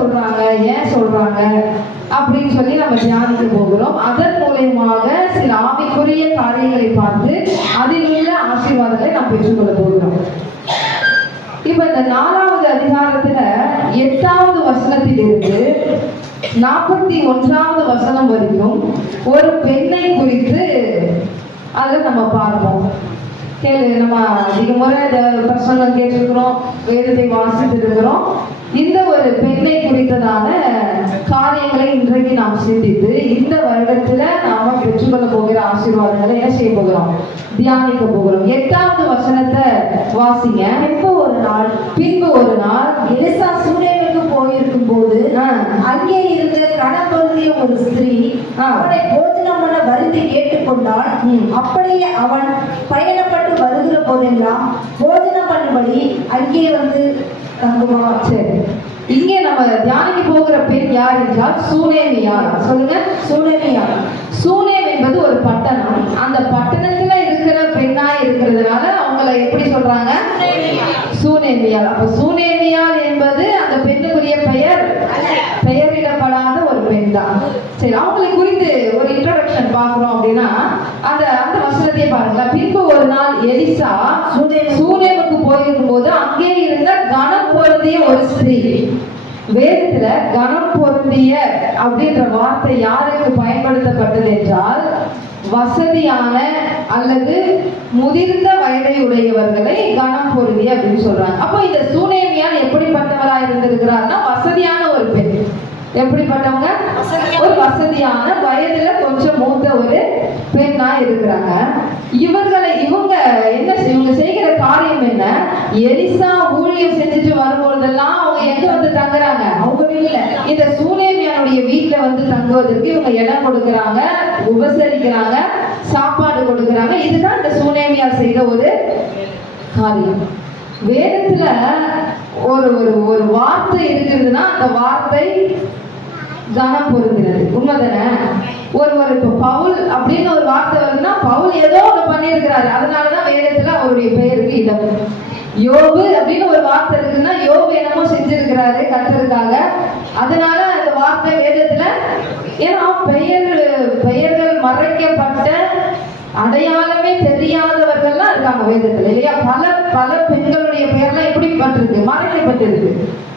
சொல்றாங்க, ஏன் சொல்றாங்க அப்படின்னு சொல்லி நம்ம தியானிக்க போகிறோம். அதன் மூலயமாக சில ஆவிக்குரிய காரியங்களை பார்த்து அதில் உள்ள ஆசீர்வாதங்களை நாம் பெற்றுக்கொள்ள போகிறோம். இப்ப இந்த 4வது அதிகாரத்துல 8வது வசனத்திலிருந்து 41வது வசனம் வரைக்கும் ஒரு பெண்ணை குறித்து அதை நம்ம பார்ப்போம். நம்ம அதிக முறை இந்த பிரசங்கம் கேட்டிருக்கிறோம், வேதத்தை வாசித்திருக்கிறோம். இந்த ஒரு பெண்ணை குறித்ததான காரியங்களை இன்றைக்கு நாம் சிந்தித்து இந்த வருடத்துல நாம பெற்றுக்கொள்ள போகிற ஆசீர்வாதங்களை என்ன செய்ய போகிறோம், தியானிக்க போகிறோம். 8வது வசனத்தை வாசிங்க. பின்பு ஒரு நாள் எலிசா சூனேமுக்கு போயிருக்கும் போது அங்கே இருந்த கணவருடைய ஒரு ஸ்திரீ அவனை போஜனம் பண்ண வருந்தி கேட்டுக்கொண்டாள். அப்படியே அவன் பயணப்பட்டு வருகிற போதெல்லாம் போஜனம் பண்ணும்படி அங்கே வந்து தங்குவான். சரி, இங்கே நம்ம தியானிக்க போகிற பெண் யார் என்றால் சூனேமியாள். சொல்லுங்க, சூனேமியாள். சூனேம் என்பது ஒரு பட்டணம். அந்த பட்டணத்துல இருக்கிற பெண்ணா இருக்கிறதுனால அவங்களை எப்படி சொல்றாங்க, சூனேமியாள். அப்ப சூனேமியாள் என்பது அந்த பெண்ணுக்குரிய பெயரிடப்படாத ஒரு பெண் தான். சரி, அவங்களை குறித்து ஒரு இன்ட்ரோடக்ஷன் பார்க்கிறோம் அப்படின்னா அந்த வசனத்தையே பாருங்களா. பின்பு ஒரு நாள் எலிசா சூனேமுக்கு போயிருக்கும் போது அங்கே இருந்த கனம் பொருந்திய ஒரு ஸ்திரீ. வேதத்துல கனம் பொருந்திய அப்படின்ற வார்த்தை யாருக்கு பயன்படுத்தப்பட்டது என்றால் வசதியான அல்லது முதிர்ந்த வயதை உடையவர்களை கனம் பொருந்திய அப்படின்னு சொல்றாங்க. அப்போ இந்த சூனேமியால் எப்படிப்பட்டவரா இருந்திருக்கிறார்னா வசதியான ஒரு பெண். எப்படிப்பட்டவங்க, ஒரு வசதியான வயதுல கொஞ்சம் மூத்த ஒரு பெண்ணா இருக்கிறாங்க. இவங்க செய்கிற காரியம் என்ன, எலிசா ஊழியம் செஞ்சுட்டு வரும்போதெல்லாம் அவங்க எங்க வந்து தங்குறாங்க, அவங்க வீட்டுல, இந்த சூனேமியானுடைய வீட்டுல வந்து தங்குவதற்கு இவங்க இடம் கொடுக்கறாங்க, உபசரிக்கிறாங்க, சாப்பாடு கொடுக்கறாங்க. இதுதான் இந்த சூனேமியா செய்த ஒரு காரியம். வேதத்துல ஒரு வார்த்தை இருக்கிறதுனா அந்த வார்த்தை கனம் பொருந்துகிறது. உண்மைதானே? இப்ப பவுல் அப்படின்னு ஒரு வார்த்தை வருதுன்னா பவுல் ஏதோ ஒண்ணு பண்ணியிருக்கிறாரு, அதனாலதான் வேதத்துல அவருடைய பெயருக்கு இடம். யோபு அப்படின்னு ஒரு வார்த்தை இருக்குன்னா யோபு என்னமோ செஞ்சிருக்கிறாரு கர்த்தருக்காக, அதனால அந்த வார்த்தை வேதத்துல. ஏன்னா பெயர்கள் மறைக்கப்பட்ட அடையாளமே தெரியாதவர்கள்லாம் இருக்காங்க வேதத்துல இல்லையா. பல பெண்களுடைய பெயர்லாம் எப்படி பட்டிருக்கு, மறைக்கப்பட்டிருக்கு,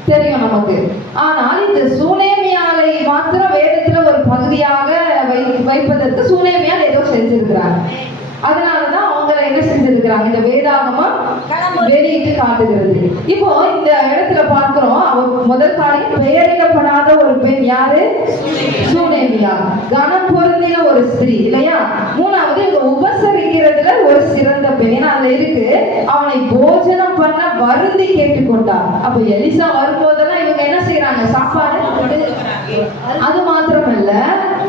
தெரியும் நமக்கு. ஆனால் இந்த சூனேமியாலை மாத்திரம் வேதத்துல ஒரு பகுதியாக வைப்பதற்கு சூனேமியால் ஏதோ செஞ்சிருக்கிறாங்க. அதனாலதான் அவங்களை என்ன செஞ்சிருக்கிறாங்க, இந்த வேதாகமம் வெளியிட்டு காட்டுகிறது. இப்போ இந்த இடத்துல பார்க்கிறோம், அவர் முதல் காரியம் பெயரிடப்படாத ஒரு பெண். யாரு? சூனேமியா. கனம் பொருந்தின ஒரு ஸ்திரீ இல்லையா. மூணாவது இவங்க உபசரிக்கிறதுல ஒரு சிறந்த பெண். ஏன்னா அதுல இருக்கு, அவனை போஜனம் பண்ண வருந்தி கேட்டுக்கொண்டார். அப்ப எலிசா வரும்போதெல்லாம் இவங்க என்ன செய்யறாங்க, சாப்பாடு. அது மாத்திரமல்ல,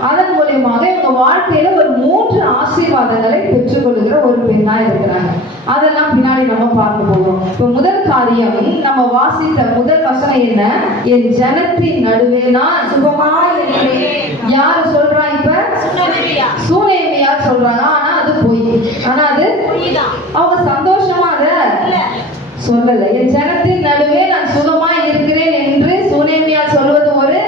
அதன் மூலமாக இவங்க வாழ்க்கையில ஒரு 3 ஆசீர்வாதங்களை பெற்றுக்கொள்ளுகிற ஒரு பெண்ணா இருக்கிறாங்க. அதெல்லாம் பின்னாடி நம்ம பார்க்க போகிறோம். இப்ப முதல் காரியம் நம்ம வாசித்த முதல் வசனம் என்ன, என் ஜனத்தின் நடுவே நான் சுகமாய் இருக்கிறேன். யாரு சொல்றா? இப்ப சூனேமியா சொல்றாங்க. ஆனா அது பொய். ஆனா அது அவங்க சந்தோஷமா அத சொல்லல. என் ஜனத்தின் நடுவே நான் சுகமாய் இருக்கிறேன் என்று சூனேமியா சொல்வது ஒரு.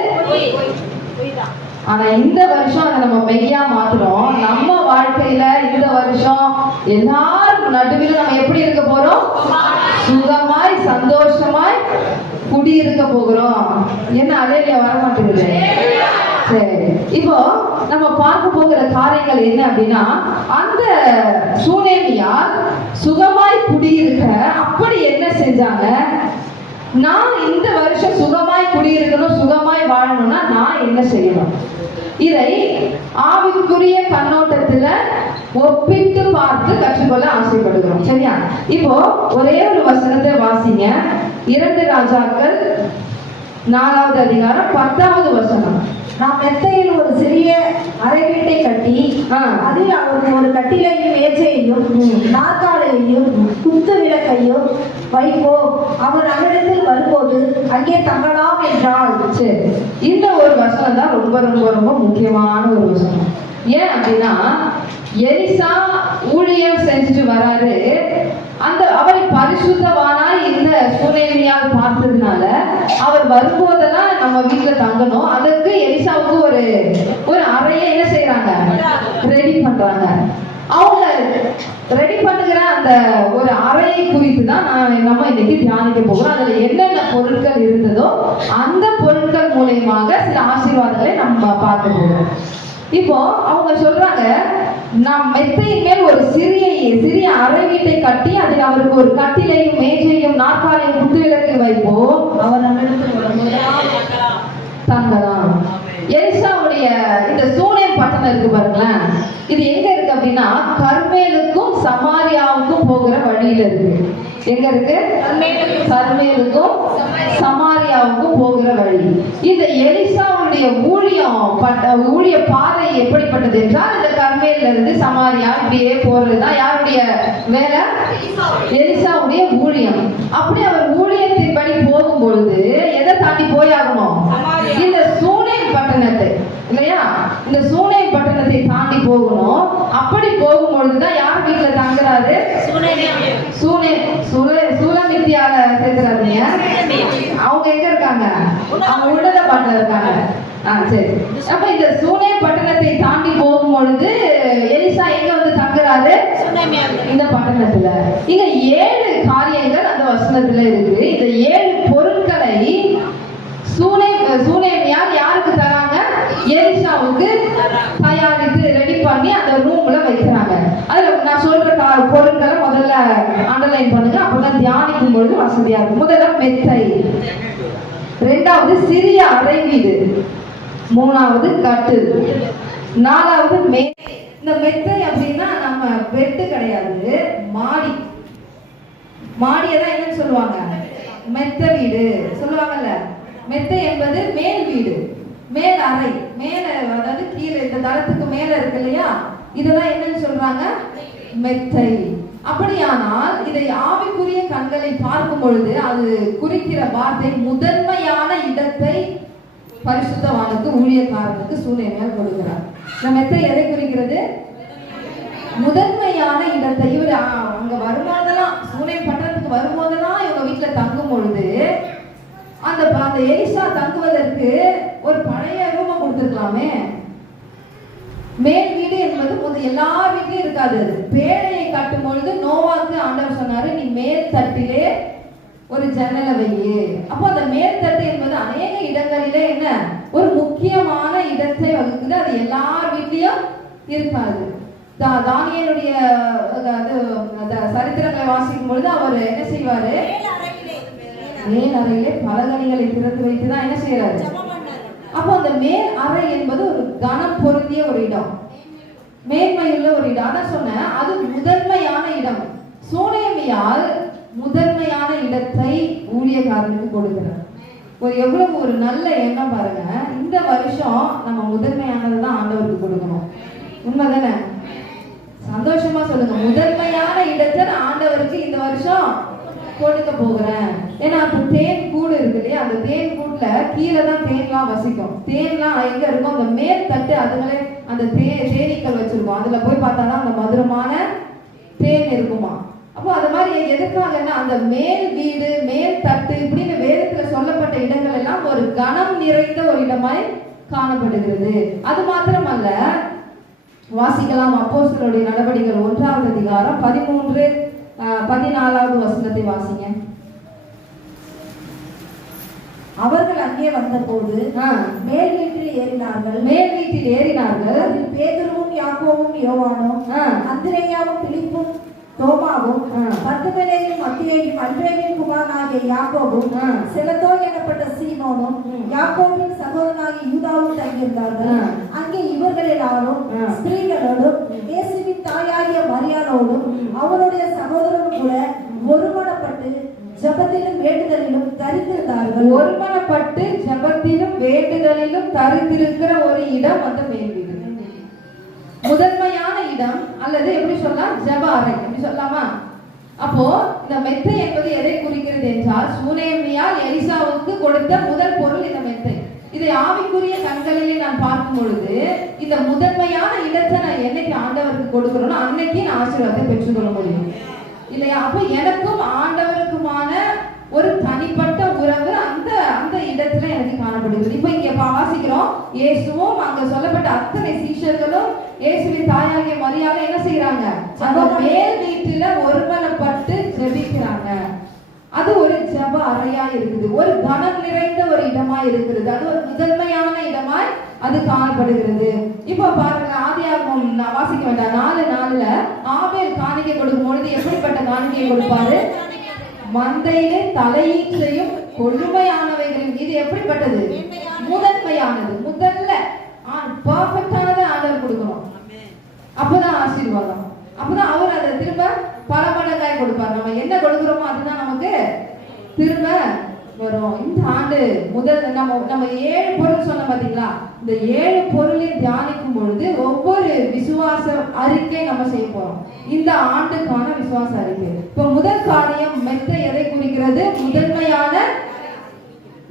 ஆனா இந்த வருஷம் அதை நம்ம மெய்யா மாத்துறோம். நம்ம வாழ்க்கையில இந்த வருஷம் எல்லாரும் நடுவில் நம்ம எப்படி இருக்க போறோம், சுகமாய் சந்தோஷமாய் குடியிருக்க போகிறோம். என்ன அலையில வர மாட்டேங்குது. சரி, இப்போ நம்ம பார்க்க போகிற காரியங்கள் என்ன அப்படின்னா, அந்த சூனேமியா சுகமாய் குடியிருக்க அப்படி என்ன செஞ்சாங்க, நான் இந்த வருஷம் சுகமாய் குடியிருக்கணும், சுகமாய் வாழணும்னா நான் என்ன செய்யணும், இதை ஆவிக்குரிய கண்ணோட்டத்துல ஒப்பிட்டு பார்த்து கற்றுக்கொள்ள ஆசைப்படுகிறோம். சரியா? இப்போ ஒரே ஒரு வசனத்தை வாசிங்க. 2 ராஜாக்கள் 4வது அதிகாரம் 10வது வசனம். நாம் மெத்தையில் ஒரு சிறிய அறை வீட்டை கட்டி அதில் அவருக்கு ஒரு கட்டிலையும் மேஜையையும் நாற்காலியையும் குத்து விளக்கையும் வைப்போம், அவர் நம்மிடத்தில் வரும்போது அங்கே தங்கலாம் என்றால். சரி, இந்த ஒரு வசனம் தான் ரொம்ப ரொம்ப ரொம்ப முக்கியமான ஒரு வசனம். ஏன் அப்படின்னா, எலிசா ஊழியம் செஞ்சுட்டு வராரு. அவரை பரிசுத்தவானாய் இந்த சூனேமியால் பார்த்ததுனால அவர் வரும்போதெல்லாம் நம்ம வீட்டுல தங்கணும். அதற்கு எலிசாவுக்கு ஒரு அறையை என்ன செய்யறாங்க, ரெடி பண்றாங்க. அவங்க ரெடி பண்ணுகிற அந்த ஒரு அறையை குறித்து தான் நம்ம இன்னைக்கு தியானிக்க போகிறோம். அதுல என்னென்ன பொருட்கள் இருந்ததோ அந்த பொருட்கள் மூலயமாக சில ஆசீர்வாதங்களை நம்ம பார்க்க போகிறோம். இப்போ அவங்க சொல்றாங்க, நாம் மெத்தையின் மேல் ஒரு சிறிய அறை வீட்டை கட்டி அதில் அவருக்கு ஒரு கட்டிலையும் மேஜையும் நாற்காலியும் குத்துவிளக்கு வைப்போம், அவர் நம்மிடத்தில் தங்கலாம். எலிசாவுடைய இந்த சூனேம் பட்டணம் இருக்கு பாருங்களேன், இது எங்க இருக்கு அப்படின்னா கர்மேலுக்கும் சமாரியாவுக்கும் போகிற வழியில இருக்கு. எங்க இருக்கு? கர்மேலுக்கும் சமாரியாவுக்கும் போகிற வழி. இந்த எலிசாவுடைய ஊழிய பாதை எப்படிப்பட்டது என்றால், இந்த கர்மேல்ல இருந்து சமாரியா இப்படியே போறதுதான் யாருடைய வேலை? எலிசாவுடைய ஊழியம். அப்படி அவர் ஊழியத்தின்படி போகும் பொழுது எதை தாண்டி போயாகணும்? இந்த சூனேம் பட்டணத்தை, இல்லையா, இந்த சூனேம் பட்டணத்தை தாண்டி போகணும். அப்படி போகும் பொழுதுதான் யார் வீட்டுல தங்குறாரு? சூலமித்தியால சேர்க்கிறாருங்க. அவங்க எங்க இருக்காங்க? அவங்க உன்னத பாட்டுல இருக்காங்க. சரி. அப்ப இந்த சூனேம் பட்டணத்தை தாண்டி போகும் பொழுது எலிசா எங்க வந்து தங்குறாரு? இந்த பட்டணத்துல. இங்க 7 காரியங்கள் அந்த வசனத்துல இருக்கு. இந்த 7 பொருட்களை சூனேமியார் யாருக்கு தராங்க? எலிசாவுக்கு தயாரித்து ரெடி பண்ணி அந்த ரூம்ல வைக்கிறாங்க. அதுல நான் சொல்ற பொருட்களை முதல்ல அண்டர்லைன் பண்ணுங்க, அப்பதான் தியானிக்கும் பொழுது வசதியா இருக்கும். முதல்ல மெத்தை, 2வது சிறிய அறை வீடு, 3வது கட்டில், 4வது இந்த மெத்தை அப்படின்னா நம்ம பெட்டு கிடையாது, மாடியதான் என்னன்னு சொல்லுவாங்க? மெத்தை வீடு சொல்லுவாங்கல்ல. மெத்தை என்பது மேல் வீடு, மேல் அறை, மேல, அதாவது கீழே இந்த தளத்துக்கு மேல இருக்கு இல்லையா, இதெல்லாம் என்னன்னு சொல்றாங்க? மெத்தை. அப்படியானால் இதை ஆவிக்குரிய கண்களை பார்க்கும் பொழுது அது குறிக்கிற வார்த்தை முதன்மையான இடத்தை பரிசுத்தவானுக்கு, ஊழியக்காரனுக்கு சூனேமியார் கொடுக்கிறார். இந்த மெத்தை எதை குறிக்கிறது? முதன்மையான இடத்தை. இவர் அங்க வரும்போதெல்லாம், சூனேம் பட்டணத்துக்கு வரும்போதெல்லாம் இவங்க வீட்டுல தங்கும் பொழுது அந்த எலிசா தங்குவதற்கு ஒரு பழைய ரூமை கொடுத்துருக்கலாமே. மேல் வீடு என்பது எல்லா வீட்லயும் இருக்காது. பேழையை கட்டும் பொழுது நோவாக்கு ஆண்டவர் சொன்னாரு, நீ மேல் தட்டிலே ஒரு ஜன்னலை வையே. அப்போ அந்த மேல் தட்டு என்பது அநேக இடங்களிலே என்ன ஒரு முக்கியமான இடத்தை வகுக்குது. அது எல்லார் வீட்லயும் இருக்காது. தானியேலுடைய சரித்திரங்களை வாசிக்கும் பொழுது அவர் என்ன செய்வாரு? மேல் அறையிலே பலகணிகளை திறந்து வைத்துதான் என்ன செய்யறாரு? அப்போ அந்த மேல் அறை என்பது ஒரு கனம் பொருந்திய ஒரு இடம், மேன்மையுள்ள ஒரு இடம். அதான் சொன்னேன், அது முதன்மையான இடம். சூனேமியார் முதன்மையான இடத்தை ஊழியக்காரனுக்கு கொடுக்கிறார். எவ்வளவு ஒரு நல்ல எண்ணம் பாருங்க. இந்த வருஷம் நம்ம முதன்மையானதுதான் ஆண்டவருக்கு கொடுக்கணும். உண்மைதானே? சந்தோஷமா சொல்லுங்க, முதன்மையான இடத்தை ஆண்டவருக்கு இந்த வருஷம் கொடுக்க போகிறேன். ஏன்னா அப்ப தேன் கூடு இருக்கு இல்லையா, அந்த தேன் கூட்டுல கீழே தான் தேன்லாம் வசிக்கும். தேன்லாம் எங்க இருக்கும்? அந்த மேல் தட்டு, அதுங்களே அந்த தேனீக்கள் வச்சிருக்கோம். அதுல போய் பார்த்தாதான் அந்த மதுரமான தேன் இருக்குமா. அப்போ அது மாதிரி எதுக்காகன்னா அந்த மேல் வீடு, மேல் தட்டு இப்படின்னு வேதத்துல சொல்லப்பட்ட இடங்கள் எல்லாம் ஒரு கனம் நிறைந்த ஒரு இடமாய் காணப்படுகிறது. அது மாத்திரமல்ல, வாசிக்கலாம் அப்போஸ்தலருடைய நடவடிக்கைகள் 1வது அதிகாரம் 13, 14வது வசனத்தை வாசிங்க. அவர்கள் அங்கே வந்தபோது மேல் வீட்டில் ஏறினார்கள். பேதுருவும் யாக்கோவும் யோவானும் அந்திரேயாவும் பிலிப்பும் தோமாவும் பர்தலமேயும் மத்தேயும் அல்பேயின் குமாரனாகிய யாக்கோபும் செலதோ எனப்பட்ட சீமோனும் யாக்கோபின் சகோதரனாகிய யூதாவும் தங்கியிருந்தார்கள். அங்கே இவர்கள் எல்லாரும் ஸ்திரீகளோடும் இயேசுவின் தாயாகிய மரியாளோடும் அவருடைய சகோதரனும் கூட ஒருமனப்பட்டு ஜபத்திலும் வேண்டுதலிலும் தரித்திருந்தார்கள். ஒருமனப்பட்டு ஜபத்திலும் வேண்டுதலிலும் தரித்திருக்கிற ஒரு இடம் அந்த மேல் வீடு. முதன்மையான இடம், அல்லது எப்படி சொல்லலாம், ஜப அறை எப்படி சொல்லலாமா? அப்போ இந்த மெத்தை என்பது எதை குறிக்கிறது என்றால், சூனேமியால் எலிசாவுக்கு கொடுத்த முதல் பொருள் இந்த மெத்தை. இதை ஆவிக்குரிய கண்களிலே நான் பார்க்கும் பொழுது இந்த முதன்மையான இடத்தை நான் என்னைக்கு ஆண்டவருக்கு கொடுக்கிறோனோ அன்னைக்கு நான் ஆசீர்வாதத்தை பெற்றுக்கொள்ள முடியும். இல்லையா? அப்ப எனக்கும் ஆண்டவருக்குமான ஒரு தனிப்பட்ட உறவு அந்த அந்த இடத்துல எனக்கு காணப்படுகிறது. இப்ப இங்க வாசிக்கிறோம், இயேசுவும் அங்க சொல்லப்பட்ட அத்தனை சீஷர்களும் இயேசுவின் தாயாகிய மரியாதை என்ன செய்யறாங்க? அந்த மேல் வீட்டுல ஒருமனப்பட்டு ஜெபிக்கிறாங்க. அது ஒரு ஜெப அறையா இருக்குது, ஒரு கனம் நிறைந்த ஒரு இடமா இருக்கிறது, அது ஒரு முதன்மையான இடமாய் அது காணப்படுகிறது. இப்ப பாருங்க, ஆதியாகமம் நான் வாசிக்க வேண்டாம், 4:4 ஆபேல் காணிக்கை கொடுக்கும் பொழுது எப்படிப்பட்ட காணிக்கையை கொடுப்பாரு? மந்தையிலே தலையீற்றையும் கொழுமையானவைகளையும். இது எப்படிப்பட்டது? முதன்மையானது, முதல்ல பர்ஃபெக்டானதை ஆண்டவர் கொடுக்கணும். அப்பதான் ஆசீர்வாதம், அப்பதான் அவர் அதை திரும்ப பல மடங்காய் கொடுப்பார். நம்ம என்ன கொடுக்கிறோமோ அதுதான் நமக்கு திரும்ப வரும். இந்த ஆண்டு முதல் நம்ம 7 பொருள் சொன்ன பாத்தீங்களா? இந்த 7 பொருளை தியானிக்கும் பொழுது ஒவ்வொரு விசுவாச அறிக்கை நம்ம செய்ய போறோம். இந்த ஆண்டுக்கான விசுவாச அறிக்கை. இப்ப முதல் காரியம் மெத்தை எதை குறிக்கிறது? முதன்மையான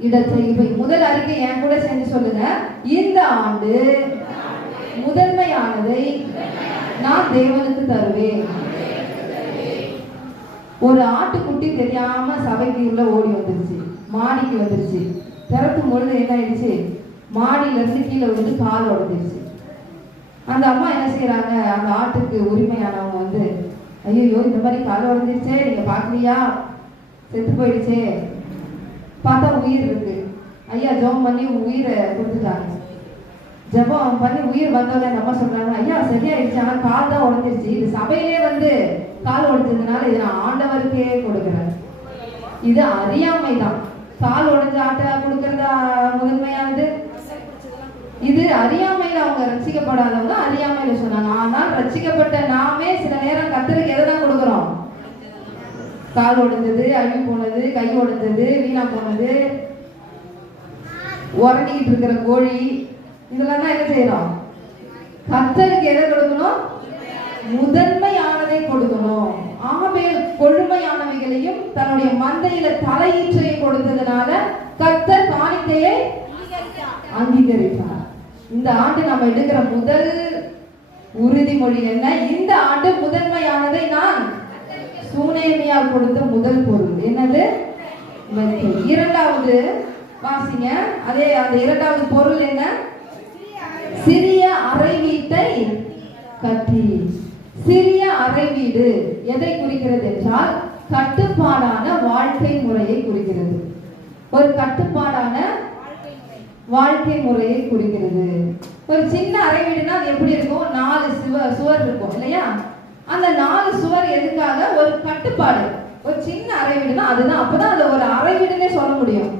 இடத்தை. இப்ப முதல் அறிக்கை என் கூட சேர்ந்து சொல்லுங்க. இந்த ஆண்டு முதன்மையானதை நான் தேவனுக்கு தருவேன். ஒரு ஆட்டுக்குட்டி தெரியாம சபைக்கு உள்ள ஓடி வந்துருச்சு, மாடிக்கு வந்துருச்சு. திறக்கும் பொழுது என்ன ஆயிடுச்சு? மாடியில இருந்து கீழே வந்து கால் உடஞ்சிருச்சு. அந்த அம்மா என்ன செய்யறாங்க? அந்த ஆட்டுக்கு உரிமையானவங்க வந்து, ஐயோ இந்த மாதிரி கால் உடஞ்சிருச்சே, நீங்க பாக்கலையா, செத்து போயிடுச்சே. பார்த்தா உயிர் இருக்கு. ஐயா ஜெபம் பண்ணி உயிரை கொடுத்துட்டாங்க. ஜெபம் பண்ணி உயிர் வந்தோட நம்ம சொல்றாங்க, ஐயா சரியாயிடுச்சு, ஆனா கால் தான் உடஞ்சிருச்சு. இது சபையிலே வந்து கால் உடைச்சதுனால இதை நான் ஆண்டவருக்கே கொடுக்குறேன். இது அறியாமை தான். கால் உடைஞ்ச ஆட்டை கொடுக்கறதா முதன்மையானது? இது அறியாமையில அவங்க ரட்சிக்கப்படாதவங்க அறியாமையில சொன்னாங்க. ஆனால் ரட்சிக்கப்பட்ட நாமே சில நேரம் கர்த்தருக்கு எதைதான் கொடுக்குறோம்? கால் உடைஞ்சது, அழுவி போனது, கை உடைஞ்சது, வீணா போனது, உரண்டிக்கிட்டு இருக்கிற கோழி, இதெல்லாம் தான் என்ன செய்யறோம்? கர்த்தருக்கு எதை கொடுக்கணும்? முதன்மையானதை கொடுக்கணும். ஆபேல் கொழுமையானவைகளையும் தன்னுடைய மந்தையில தலையீற்றை கொடுத்ததுனால கர்த்தர் காணிக்கையை அங்கீகரித்தார். இந்த ஆண்டு நம்ம எடுக்கிற முதல் உறுதிமொழி என்ன? இந்த ஆண்டு முதன்மையானதை நான் சூனேமியால் கொடுத்த முதல் பொருள் என்னது? மெத்தை. இரண்டாவது வாசிங்க, அதே அந்த இரண்டாவது பொருள் என்ன? சிறிய அறை வீட்டை கட்டி. சிறிய அறை வீடு எதை குறிக்கிறது என்றால் கட்டுப்பாடான வாழ்க்கை முறையை குறிக்கிறது. ஒரு கட்டுப்பாடான வாழ்க்கை முறையை குறிக்கிறது. ஒரு சின்ன அறை வீடுனா அது எப்படி இருக்கும்? 4 சுவர் இருக்கும் இல்லையா? அந்த 4 சுவர் எதுக்காக? ஒரு கட்டுப்பாடு. ஒரு சின்ன அறை வீடுனா அதுதான், அப்பதான் அது ஒரு அறை வீடுன்னே சொல்ல முடியும்.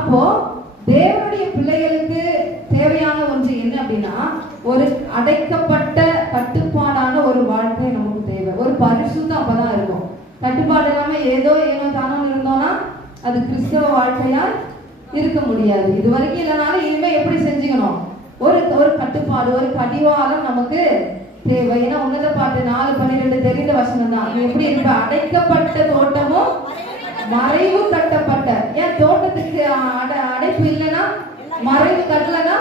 அப்போ தேவனுடைய பிள்ளைகளுக்கு தேவையான ஒன்று என்ன அப்படின்னா, ஒரு அடைக்கப்பட்ட கட்டுப்பாடான ஒரு வாழ்க்கை நமக்கு தேவை. ஒரு பரிசுத்தம் அப்பதான் இருக்கும். கட்டுப்பாடு இல்லாம ஏதோ தானோ இருந்தோம்னா அது கிறிஸ்தவ வாழ்க்கையா இருக்க முடியாது. இது வரைக்கும் இல்லைனாலும் இனிமே எப்படி செஞ்சுக்கணும்? ஒரு ஒரு கட்டுப்பாடு, ஒரு கடிவாளம் நமக்கு தேவை. ஏன்னா உன்னத பாட்டு 4:12 தெரிந்த வசனம் தான். எப்படி இருப்ப? அடைக்கப்பட்ட தோட்டமும் மறைவு கட்டப்பட்ட. ஏன் தோட்டத்துக்கு அடைப்பு இல்லைன்னா, மறைவு கட்டலன்னா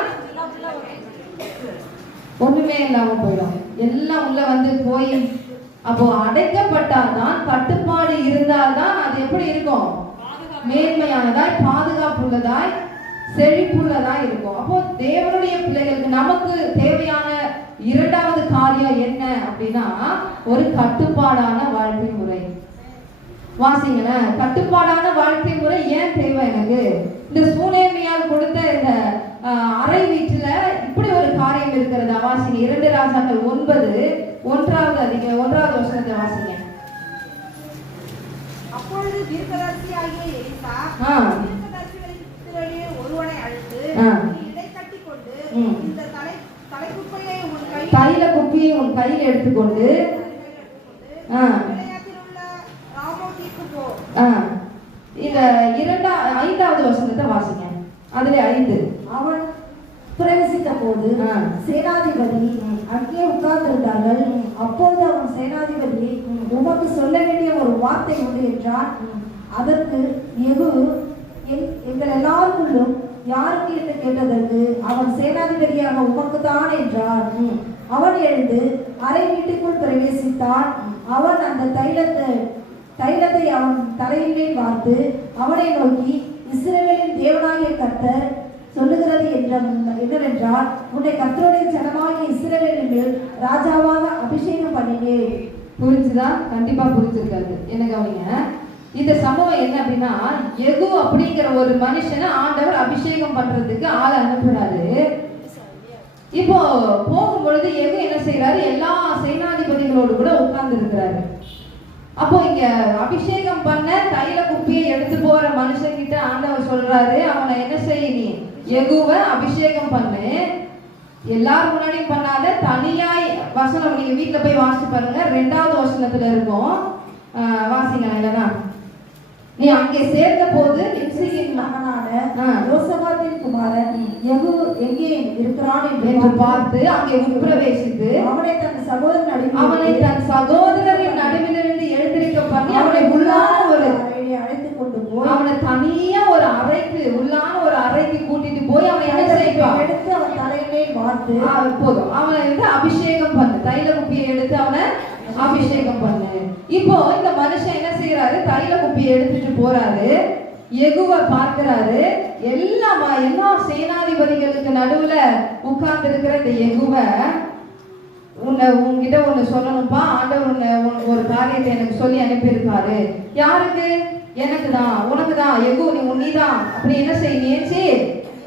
ஒண்ணுமே இல்லாம போயிடும், எல்லாம் உள்ள வந்து போய். அப்போ அடைக்கப்பட்டால்தான், கட்டுப்பாடு இருந்தால்தான் அது எப்படி இருக்கும்? மேன்மையானதாய், பாதுகாப்புள்ளதாய், செழிப்புள்ளதாய் இருக்கும். அப்போ தேவனுடைய பிள்ளைகளுக்கு நமக்கு தேவையான இரண்டாவது காரியம் என்ன அப்படின்னா, ஒரு கட்டுப்பாடான வாழ்க்கை முறை. வாசிங்களேன், கட்டுப்பாடான வாழ்க்கை முறை ஏன் தேவை எனக்கு? இந்த சூனேமியால் கொடுத்த இந்த அறை வீட்டுல இப்படி ஒரு காரியம் இருக்கிறது. வாசிங்க 2 ராஜாக்கள் 9:1 வசனத்தை வாசிங்க. அப்பொழுது தீர்க்கதரிசியாகிய எலிசா தீர்க்கதரிசிகளில் ஒருவனை அழைத்து, நீ இதை கட்டிக்கொண்டு இந்த தலைக்குப்பையை உன் கையில குப்பியை உன் கையில் எடுத்துக்கொண்டு இந்த 5வது வசனத்தை வாசிங்க. அதுல 5. அவன் பிரவேசித்த போது சேனாதிபதி அங்கே உட்கார்ந்திருந்தார்கள். அப்போது அவன் சேனாதிபதி, உமக்கு சொல்ல வேண்டிய ஒரு வார்த்தை உண்டு என்றான். அதற்கு யெகூ, எங்கள் எல்லாருக்குள்ளும் யாருக்கு என்று கேட்டதற்கு அவன் சேனாதிபதியாக உமக்கு தான் என்றார். அவன் எழுந்து அறை வீட்டுக்குள் பிரவேசித்தான். அவன் அந்த தைலத்தை அவன் தலையிலே பார்த்து அவனை நோக்கி, இஸ்ரவேலின் தேவனாகிய கர்த்தர் சொல்லுகிறது என்னவென்றால், உன்னை கர்த்தருடைய ஜனமாகிய இஸ்ரவேலின் மேல் ராஜாவாக அபிஷேகம் பண்ணினேன். புரிஞ்சுதா? கண்டிப்பா புரிஞ்சிருக்காது. என்ன கவனிங்க, இந்த சம்பவம் என்ன அப்படின்னா, யெகூ அப்படிங்கிற ஒரு மனுஷனை ஆண்டவர் அபிஷேகம் பண்றதுக்கு ஆளை அனுப்புறாரு. இப்போ போகும்பொழுது யெகூ என்ன செய்யறாரு, எல்லா சேனாதிபதிகளோடு கூட உட்கார்ந்து இருக்கிறாரு. அப்போ இங்க அபிஷேகம் பண்ண தைல குப்பியை எடுத்து போற மனுஷன் கிட்ட ஆண்டவர் சொல்றாரு, அவனை என்ன செய்ய, நீ யெகூவை அபிஷேகம் பண்ணு, எல்லாரும் முன்னாடியும் பண்ணாத, தனியாய். வசனம் நீங்க வீட்டுல போய் வாசிச்சு பாருங்க, 2வது வசனத்துல இருக்கும். வாசிங்க. இல்லைன்னா நீ அங்கே சேர்ந்த போது நிம்சியின் மகனான யோசபாத்தின் குமாரன் யெகூ எங்கே இருக்கிறான் என்று பார்த்து அங்கே உட்பிரவேசித்து அவனை தன் சகோதரரின் நடுவிலிருந்து எழுந்திருக்க பண்ணி அவனை உள்ளான ஒரு அழைத்துக் கொண்டு போய் அவனை தனியா ஒரு அறைக்கு, உள்ளான ஒரு அறைக்கு கூட்டிட்டு போய் அவனை என்ன செய்வான், எடுத்து அவன் தலையிலே வார்த்து போதும் அவனை அபிஷேகம் பண்ணு, தைல குப்பியை எடுத்து அவனை அபிஷேகம் பண்ணு. இப்போ இந்த மனுஷன் என்ன செய்யறாரு, தைல குப்பியை எடுத்துட்டு போறாரு, யெகூவை பார்க்கிறாரு. எல்லா சேனாதிபதிகளுக்கு நடுவுல உட்கார்ந்து இருக்கிற இந்த யெகூவை, உன்கிட்ட ஒண்ணு சொல்லணும்பா, ஆண்டவர் ஒரு காரியத்தை எனக்கு சொல்லி அனுப்பியிருக்காரு. யாருக்கு? எனக்கு தான், உனக்கு தான். யெகூ, நீதான் அப்படி என்ன செய்யச்சு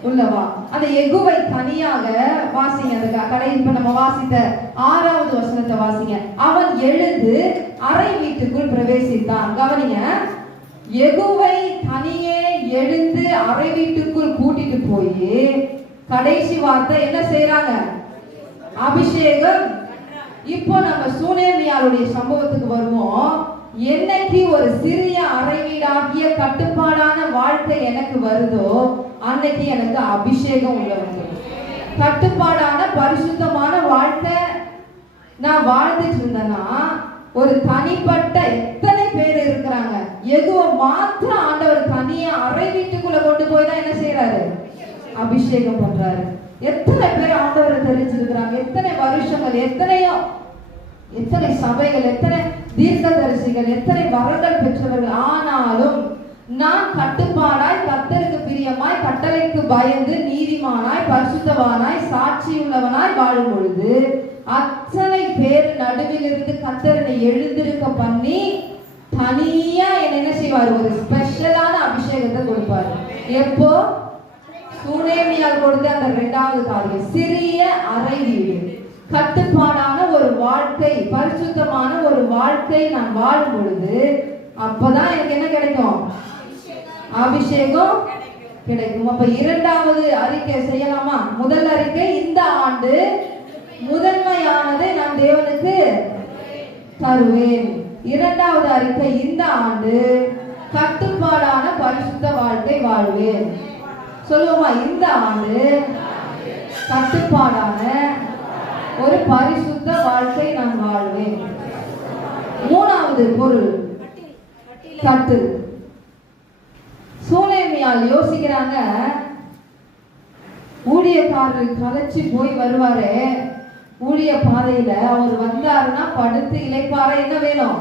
உள்ளவா. அந்த யெகூவை தனியாக வாசிங்க. அந்த கடைசி இப்ப நம்ம வாசித்த 6வது வசனத்தை வாசிங்க. அவன் எழுந்து அறை வீட்டுக்குள் பிரவேசித்தான். கவனிங்க, யெகூவை தனியே எழுந்து அறை வீட்டுக்குள் கூட்டிட்டு போய் கடைசி வார்த்தை என்ன செய்யறாங்க, அபிஷேகம். இப்போ நம்ம சூனேமியாளுடைய சம்பவத்துக்கு வருவோம். என்னைக்கு ஒரு சிறிய அறை வீடாகிய கட்டுப்பாடான வாழ்க்கை எனக்கு வருதோ, அன்னைக்கு எனக்கு அபிஷேகம் உள்ளது. கட்டுப்பாடான பரிசுத்தமான வாழ்க்கை நான் வாழ்ந்துட்டு இருந்தேன்னா, ஒரு தனிப்பட்ட எத்தனை பேர் இருக்கிறாங்க. யெகூவை மாத்திரம் ஆண்டவர் தனியா அறை வீட்டுக்குள்ள கொண்டு போய் தான் என்ன செய்யறாரு, அபிஷேகம் பண்றாரு. எத்தனை பேர் ஆண்டவரை தெரிஞ்சிருக்கிறாங்க, எத்தனை வருஷங்கள், எத்தனை சபைகள், எத்தனை தீர்க்கதரிசிகள், எத்தனை வரங்கள் பெற்றவர்கள். ஆனாலும் நான் கட்டுப்பாடாய், கர்த்தருக்கு பிரியமாய், கட்டளைக்கு பயந்து, நீதிமானாய், பரிசுத்தவானாய், சாட்சியுள்ளவனாய் வாழும் பொழுது அத்தனை பேர் நடுவில் இருந்து கர்த்தரனை எழுந்திருக்க பண்ணி தனியா என்ன செய்வார், ஒரு ஸ்பெஷலான அபிஷேகத்தை கொடுப்பாரு. எப்போ? சூனேமியால் கொடுத்த அந்த 2வது காரியம், சிறிய அறை வீடு, கட்டுப்பாடான ஒரு வாழ்க்கை, பரிசுத்தமான ஒரு வாழ்க்கை நான் வாழும் பொழுது அப்பதான் எனக்கு என்ன கிடைக்கும், அபிஷேகம் கிடைக்கும். அப்ப 2வது அறிக்கை செய்யலாமா? முதல் அறிக்கை, இந்த ஆண்டு முதன்மையானதை நான் தேவனுக்கு தருவேன். 2வது அறிக்கை, இந்த ஆண்டு கட்டுப்பாடான பரிசுத்த வாழ்க்கை வாழ்வேன். சொல்லுவோமா? இந்த ஆண்டு கட்டுப்பாடான ஒரு பரிசுத்த வாழ்க்கை நான் வாழ்வேன். 3வது பொருள், கட்டு. சூனேமியால் யோசிக்கிறாங்க, ஊழியக்காரர் கலைச்சு போய் வருவாரு, ஊழிய பாதையில அவர் வந்தாருன்னா படுத்து இளைப்பாற என்ன வேணும்,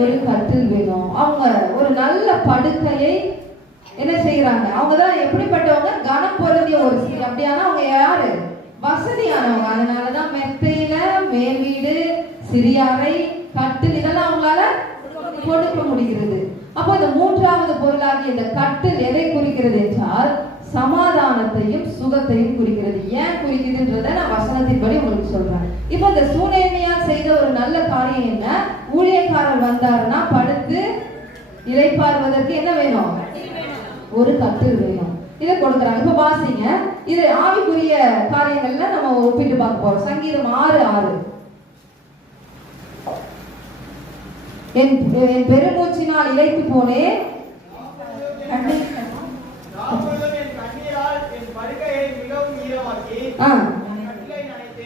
ஒரு கட்டில் வேணும். அவங்க ஒரு நல்ல படுக்கையை என்ன செய்யறாங்க, அவங்கதான் எப்படிப்பட்டவங்க, கனம் பொருந்திய ஒரு ஸ்திரீ. அப்படியானா அவங்க யாரு, வசதியானவங்க. அதனாலதான் மெத்தையில மேல் வீடு, சிறிய அறை, கட்டில் இதெல்லாம் அவங்களால கொடுக்க முடிகிறது. அப்போ இந்த 3வது பொருளாகிய இந்த கட்டில் எதை குறிக்கிறது என்றால், சமாதானத்தையும் சுகத்தையும் குறிக்கிறது. ஏன் குறிக்குதுன்றத நான் வசனத்தின்படி உங்களுக்கு சொல்றேன். இப்போ இந்த சூனேமியால் செய்த ஒரு நல்ல காரியம் என்ன, ஊழியக்காரர் வந்தாருன்னா படுத்து இளைப்பாறுவதற்கு என்ன வேணும், ஒரு கட்டில் வேணும். இதை கொடுக்குறாங்க. இப்ப வாசிங்க, இது ஆவிக்குரிய காரியங்கள்ல நம்ம ஒப்பிட்டு பார்க்க போறோம். சங்கீதம் 6:6, என் பெருமூச்சினால் இளைத்து போனேன்,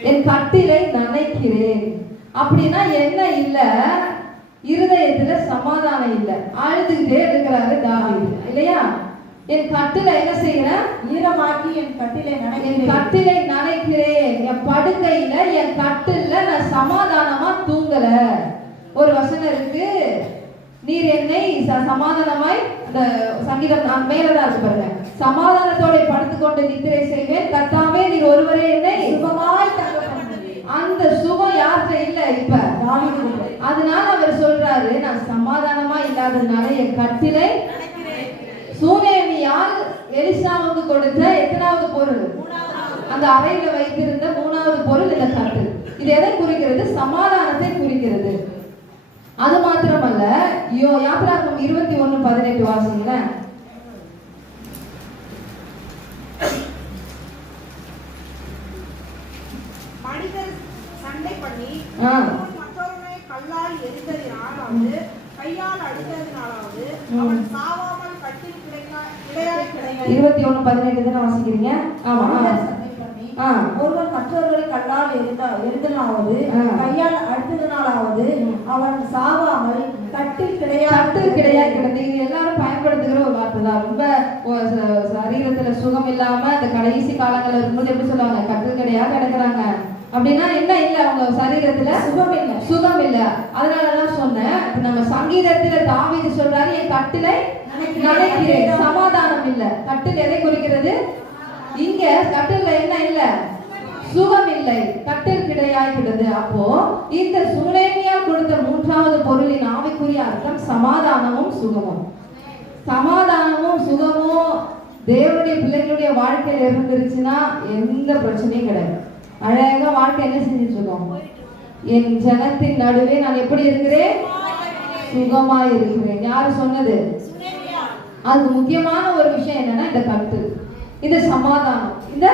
என் கட்டிலை நனைக்கிறேன். அப்படின்னா என்ன இல்ல, இருதயத்துல சமாதானம் இல்ல, அழுதுகிட்டே இருக்கிறாரு தாவீது இல்லையா. என் கட்டில என்ன செய்யறேன், ஈரமாக்கி என் கட்டிலை நனைக்கிறேன், என் படுக்கையில என் கட்டில நான் சமாதானமா தூங்கல. ஒரு வசனம் இருக்கு, நீர் என்னை சமாதானமாய், அந்த சங்கீதம் மேலதான் இருக்கு பாருங்க, சமாதானத்தோட படுத்துக்கொண்டு நித்திரை செய்வேன், கர்த்தாவே நீர் ஒருவரே என்னை சுகமாய் தங்க பண்ணுவீர். அந்த சுகம் யார்கிட்ட இல்ல இப்ப, அதனால அவர் சொல்றாரு, நான் சமாதானமா இல்லாததுனால என் கட்டிலை சூனேமியால் எலிசாவுக்கு கொடுத்த எத்தனாவது பொருள், அந்த அறையில வைத்திருந்த 3வது பொருள் இந்த கட்டில். இது எதை குறிக்கிறது? சமாதானத்தை குறிக்கிறது. அது மாத்திரமல்ல, யாத்திராகமம் 21:18 வாசிங்களேன். மனிதர் சண்டை பண்ணி மற்றவர்களை கல்லால் எரிந்ததினாலாவது கையால் அடித்ததினாலாவது அவன் சாவாமல் கட்டில் கிடையாய் கிடையாது. 21:18 தானே வாசிக்கிறீங்க? ஆமா. ஒருவன் மற்றவர்களை கல்லால் எரிந்தனாவது கையால் அடித்ததினாலாவது அவன் சாவாமல் கட்டில் கிடையாது கிடந்து. இது எல்லாரும் பயன்படுத்துகிற ஒரு வார்த்தை தான். ரொம்ப சரீரத்துல சுகம் இல்லாம அந்த கடைசி காலங்கள்ல இருக்கும்போது எப்படி சொல்லுவாங்க, கட்டில் கிடையாது கிடக்குறாங்க அப்படின்னா என்ன இல்ல, அவங்க சரீரத்துல சுகம் இல்ல. அதனாலதான் சொன்னேன், இப்ப நம்ம சங்கீதத்துல தாவீது சொல்றாரு, என் கட்டிலை நினைக்கிறேன், சமாதானம் இல்ல. கட்டில் எதை குறிக்கிறது? இங்க கட்டில்ல என்ன இல்ல, சுகம் இல்லை, கட்டில் கிடையாய்கிறது. அப்போ இந்த சூனேமியால் கொடுத்த 3வது பொருளின் ஆவிக்குரிய அர்த்தம் சமாதானமும் சுகமும். சமாதானமும் சுகமும் தேவனுடைய பிள்ளைகளுடைய வாழ்க்கையில இருந்துருச்சுன்னா எந்த பிரச்சனையும் கிடையாது. அழகா வாழ்க்கை என்ன செஞ்சுட்டு இருக்கோம், என் ஜனத்தின் நடுவே நான் எப்படி இருக்கிறேன், சுகமா இருக்கிறேன். யாரு சொன்னது? அது முக்கியமான ஒரு விஷயம் என்னன்னா இந்த கட்டில், இந்த சமாதானம், இந்த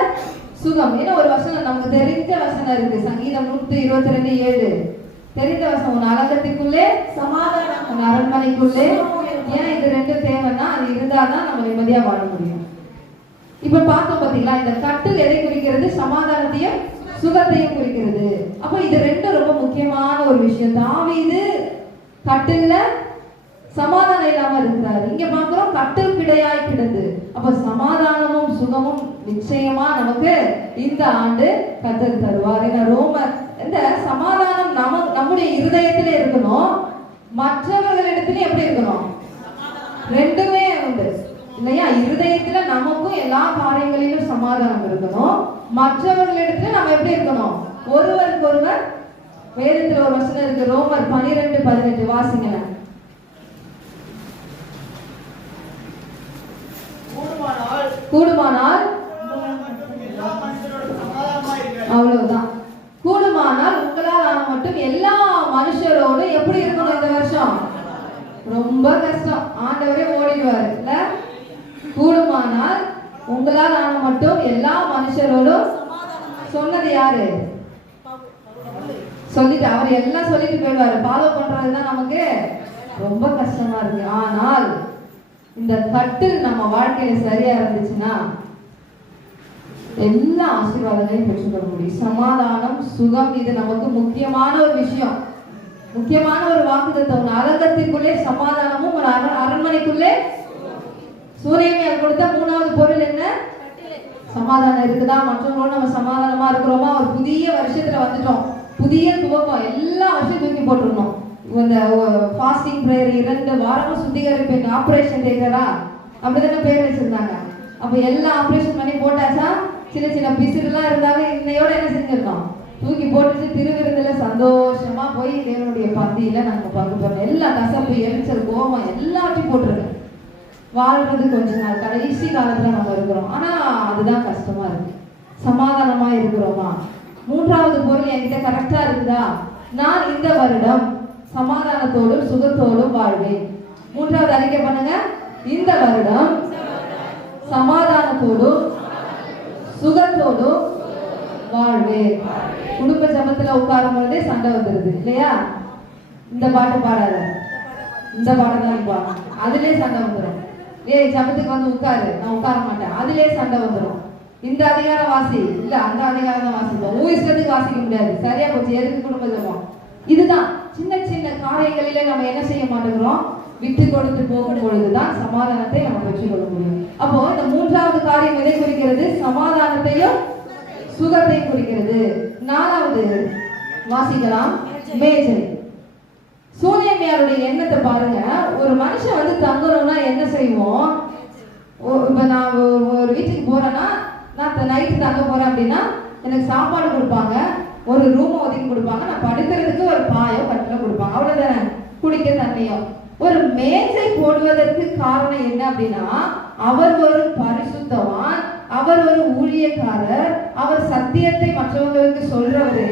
சுகம். ஏன்னா ஒரு வசனம் நமக்கு தெரிஞ்ச வசனம் இருக்கு, சங்கீதம் 122:7. தெரிந்த வசனம், உன் அலங்கத்திற்குள்ளே சமாதானம், உன் அரண்மனைக்குள்ளே. ஏன் இது 2 தேவைன்னா அது இருந்தாதான் நம்ம நிம்மதியா வாழ முடியும். இப்ப பார்த்தோம் பாத்தீங்களா, இந்த கட்டில் எதை குறிக்கிறது? சமாதானத்தையும் சுகத்தையும் குறிக்கிறது. அப்ப இது 2 ரொம்ப முக்கியமான ஒரு விஷயம். தாவீது கட்டில்ல சமாதானம் இல்லாம இருக்கிறாரு, இங்க பாக்குறோம் கட்டில் கிடையாய் கிடந்து. அப்ப சமாதானமும் சுகமும் நிச்சயமா நமக்கு இந்த ஆண்டு கர்த்தர் தருவார். ரோமர், இந்த சமாதானம் நம்முடைய இருதயத்திலே இருக்கணும், மற்றவர்களிடத்திலே எப்படி இருக்கணும்? 2மே உண்டு இல்லையா? இருதயத்துல நமக்கும் எல்லா காரியங்களிலும் சமாதானம் இருக்கணும், மற்றவர்களிடத்துல நம்ம எப்படி இருக்கணும்? ஒருவருக்கு ஒருவர். வேதத்துல ஒரு வசனம் இருக்கு, ரோமர் 12:18 வாசிங்க. கூடுமானால் அவ்வளவுதான். கூடுமானால் உங்களால் ஆன மட்டும் எல்லா மனுஷரோடு எப்படி இருக்கணும்? இந்த வருஷம் ரொம்ப கஷ்டம், ஆண்டவரே ஓடிடுவாரு இல்ல. கூடுமானால் உங்களால் ஆன மட்டும் எல்லா மனுஷரோடும். சொன்னது யாரு? சொல்லிட்டு அவர் எல்லாம் சொல்லிட்டு போயிடுவாரு. ஃபாலோ பண்றதுதான் நமக்கு ரொம்ப கஷ்டமா இருக்கு. ஆனால் இந்த கட்டில் நம்ம வாழ்க்கையில சரியா இருந்துச்சுன்னா எல்லா ஆசீர்வாதங்களையும் பெற்றுக்கொள்ள முடியும். சமாதானம், சுகம், இது நமக்கு முக்கியமான ஒரு விஷயம், முக்கியமான ஒரு வாக்குத்தத்தம். ஒரு அலங்கத்திற்குள்ளே சமாதானமும், ஒரு அரண்மனைக்குள்ளே. சூனேமியால் கொடுத்த 3வது பொருள் என்ன? சமாதானம் இருக்குதா? மற்றவங்களோட நம்ம சமாதானமா இருக்கிறோமா? ஒரு புதிய வருஷத்துல வந்துட்டோம், புதிய துவக்கம், எல்லா வருஷம் தூக்கி போட்டுருந்தோம். இந்த ஃபாஸ்டிங் பிரேயர் 2 வாரமும் சுத்திகரிப்பு ஆபரேஷன் தேக்கரா அப்படிதானே பேர் வச்சிருந்தாங்க. அப்ப எல்லாம் ஆபரேஷன் பண்ணி போட்டாச்சா? சின்ன சின்ன பிசுறுலாம் இருந்தாலும் இன்னையோட என்ன செஞ்சிருக்கோம், தூக்கி போட்டுட்டு திருவிருந்துல சந்தோஷமா போய் தேவனுடைய பந்தியில நம்ம பங்கு பண்ணோம். எல்லா கசப்பு, எரிச்சல், கோபம் எல்லாத்தையும் போட்டுருக்கோம். வாழ்றது கொஞ்ச நாள், கடைசி காலத்துல நம்ம இருக்கிறோம். ஆனா அதுதான் கஷ்டமா இருக்கு. சமாதானமா இருக்கிறோமா? 3வது பொருள் என்கிட்ட கரெக்டா இருக்குதா? நான் இந்த வருடம் சமாதானத்தோடும் சுகத்தோடும் வாழ்வேன். 3வது அறிக்கை பண்ணுங்க, இந்த வருடம் சமாதானத்தோடும் சுகத்தோடும் வாழ்வேன். குடும்ப ஜபத்துல உட்காரும் போதே சண்டை வந்துருது இல்லையா? இந்த பாட்டு பாடாத, இந்த பாட்டு தான் பாடு, அதுலயே சண்டை வந்துடும். ஏய் ஜபத்துக்கு வந்து உட்காரு, நான் உட்கார மாட்டேன், அதுலயே சண்டை வந்துடும். இந்த அதிகாரம் வாசி, இல்ல அந்த அதிகாரம் வாசிப்போம், இஷ்டத்துக்கு வாசிக்க முடியாது. சரியா போச்சு, எதுக்கு குடும்ப ஜபம்? இதுதான் சின்ன சின்ன காரியங்களிலே நம்ம என்ன செய்ய மாட்டேங்கிறோம், விட்டு கொடுத்து போகும் பொழுதுதான் சமாதானத்தை நம்ம பெற்றுக்கொள்ள முடியும். அப்போ இந்த 3வது காரியம் எதை குறிக்கிறது? சமாதானத்தையும் சுகத்தையும் குறிக்கிறது. 4வது வாசிக்கலாம். மேஜை. சூனேமியாருடைய எண்ணத்தை பாருங்க. ஒரு மனுஷன் வந்து தங்கணும்னா என்ன செய்வோம்? இப்ப நான் ஒரு வீட்டுக்கு போறேன்னா, நான் நைட்டு தங்க போறேன் அப்படின்னா எனக்கு சாப்பாடு கொடுப்பாங்க, ஒரு ரூம் ஒதுக்கி கொடுப்பாங்க, நான் படுக்கிறதுக்கு ஒரு பாயோ கட்டில கொடுப்பாங்க, அவ்வளவுதானே. குடிக்க தண்ணியோ. ஒரு மேஜை போடுவதற்கு காரணம் என்ன அப்படின்னா, அவர் ஒரு பரிசுத்தவான், அவர் ஒரு ஊழியக்காரர், அவர் சத்தியத்தை மற்றவங்களுக்கு சொல்றவரு.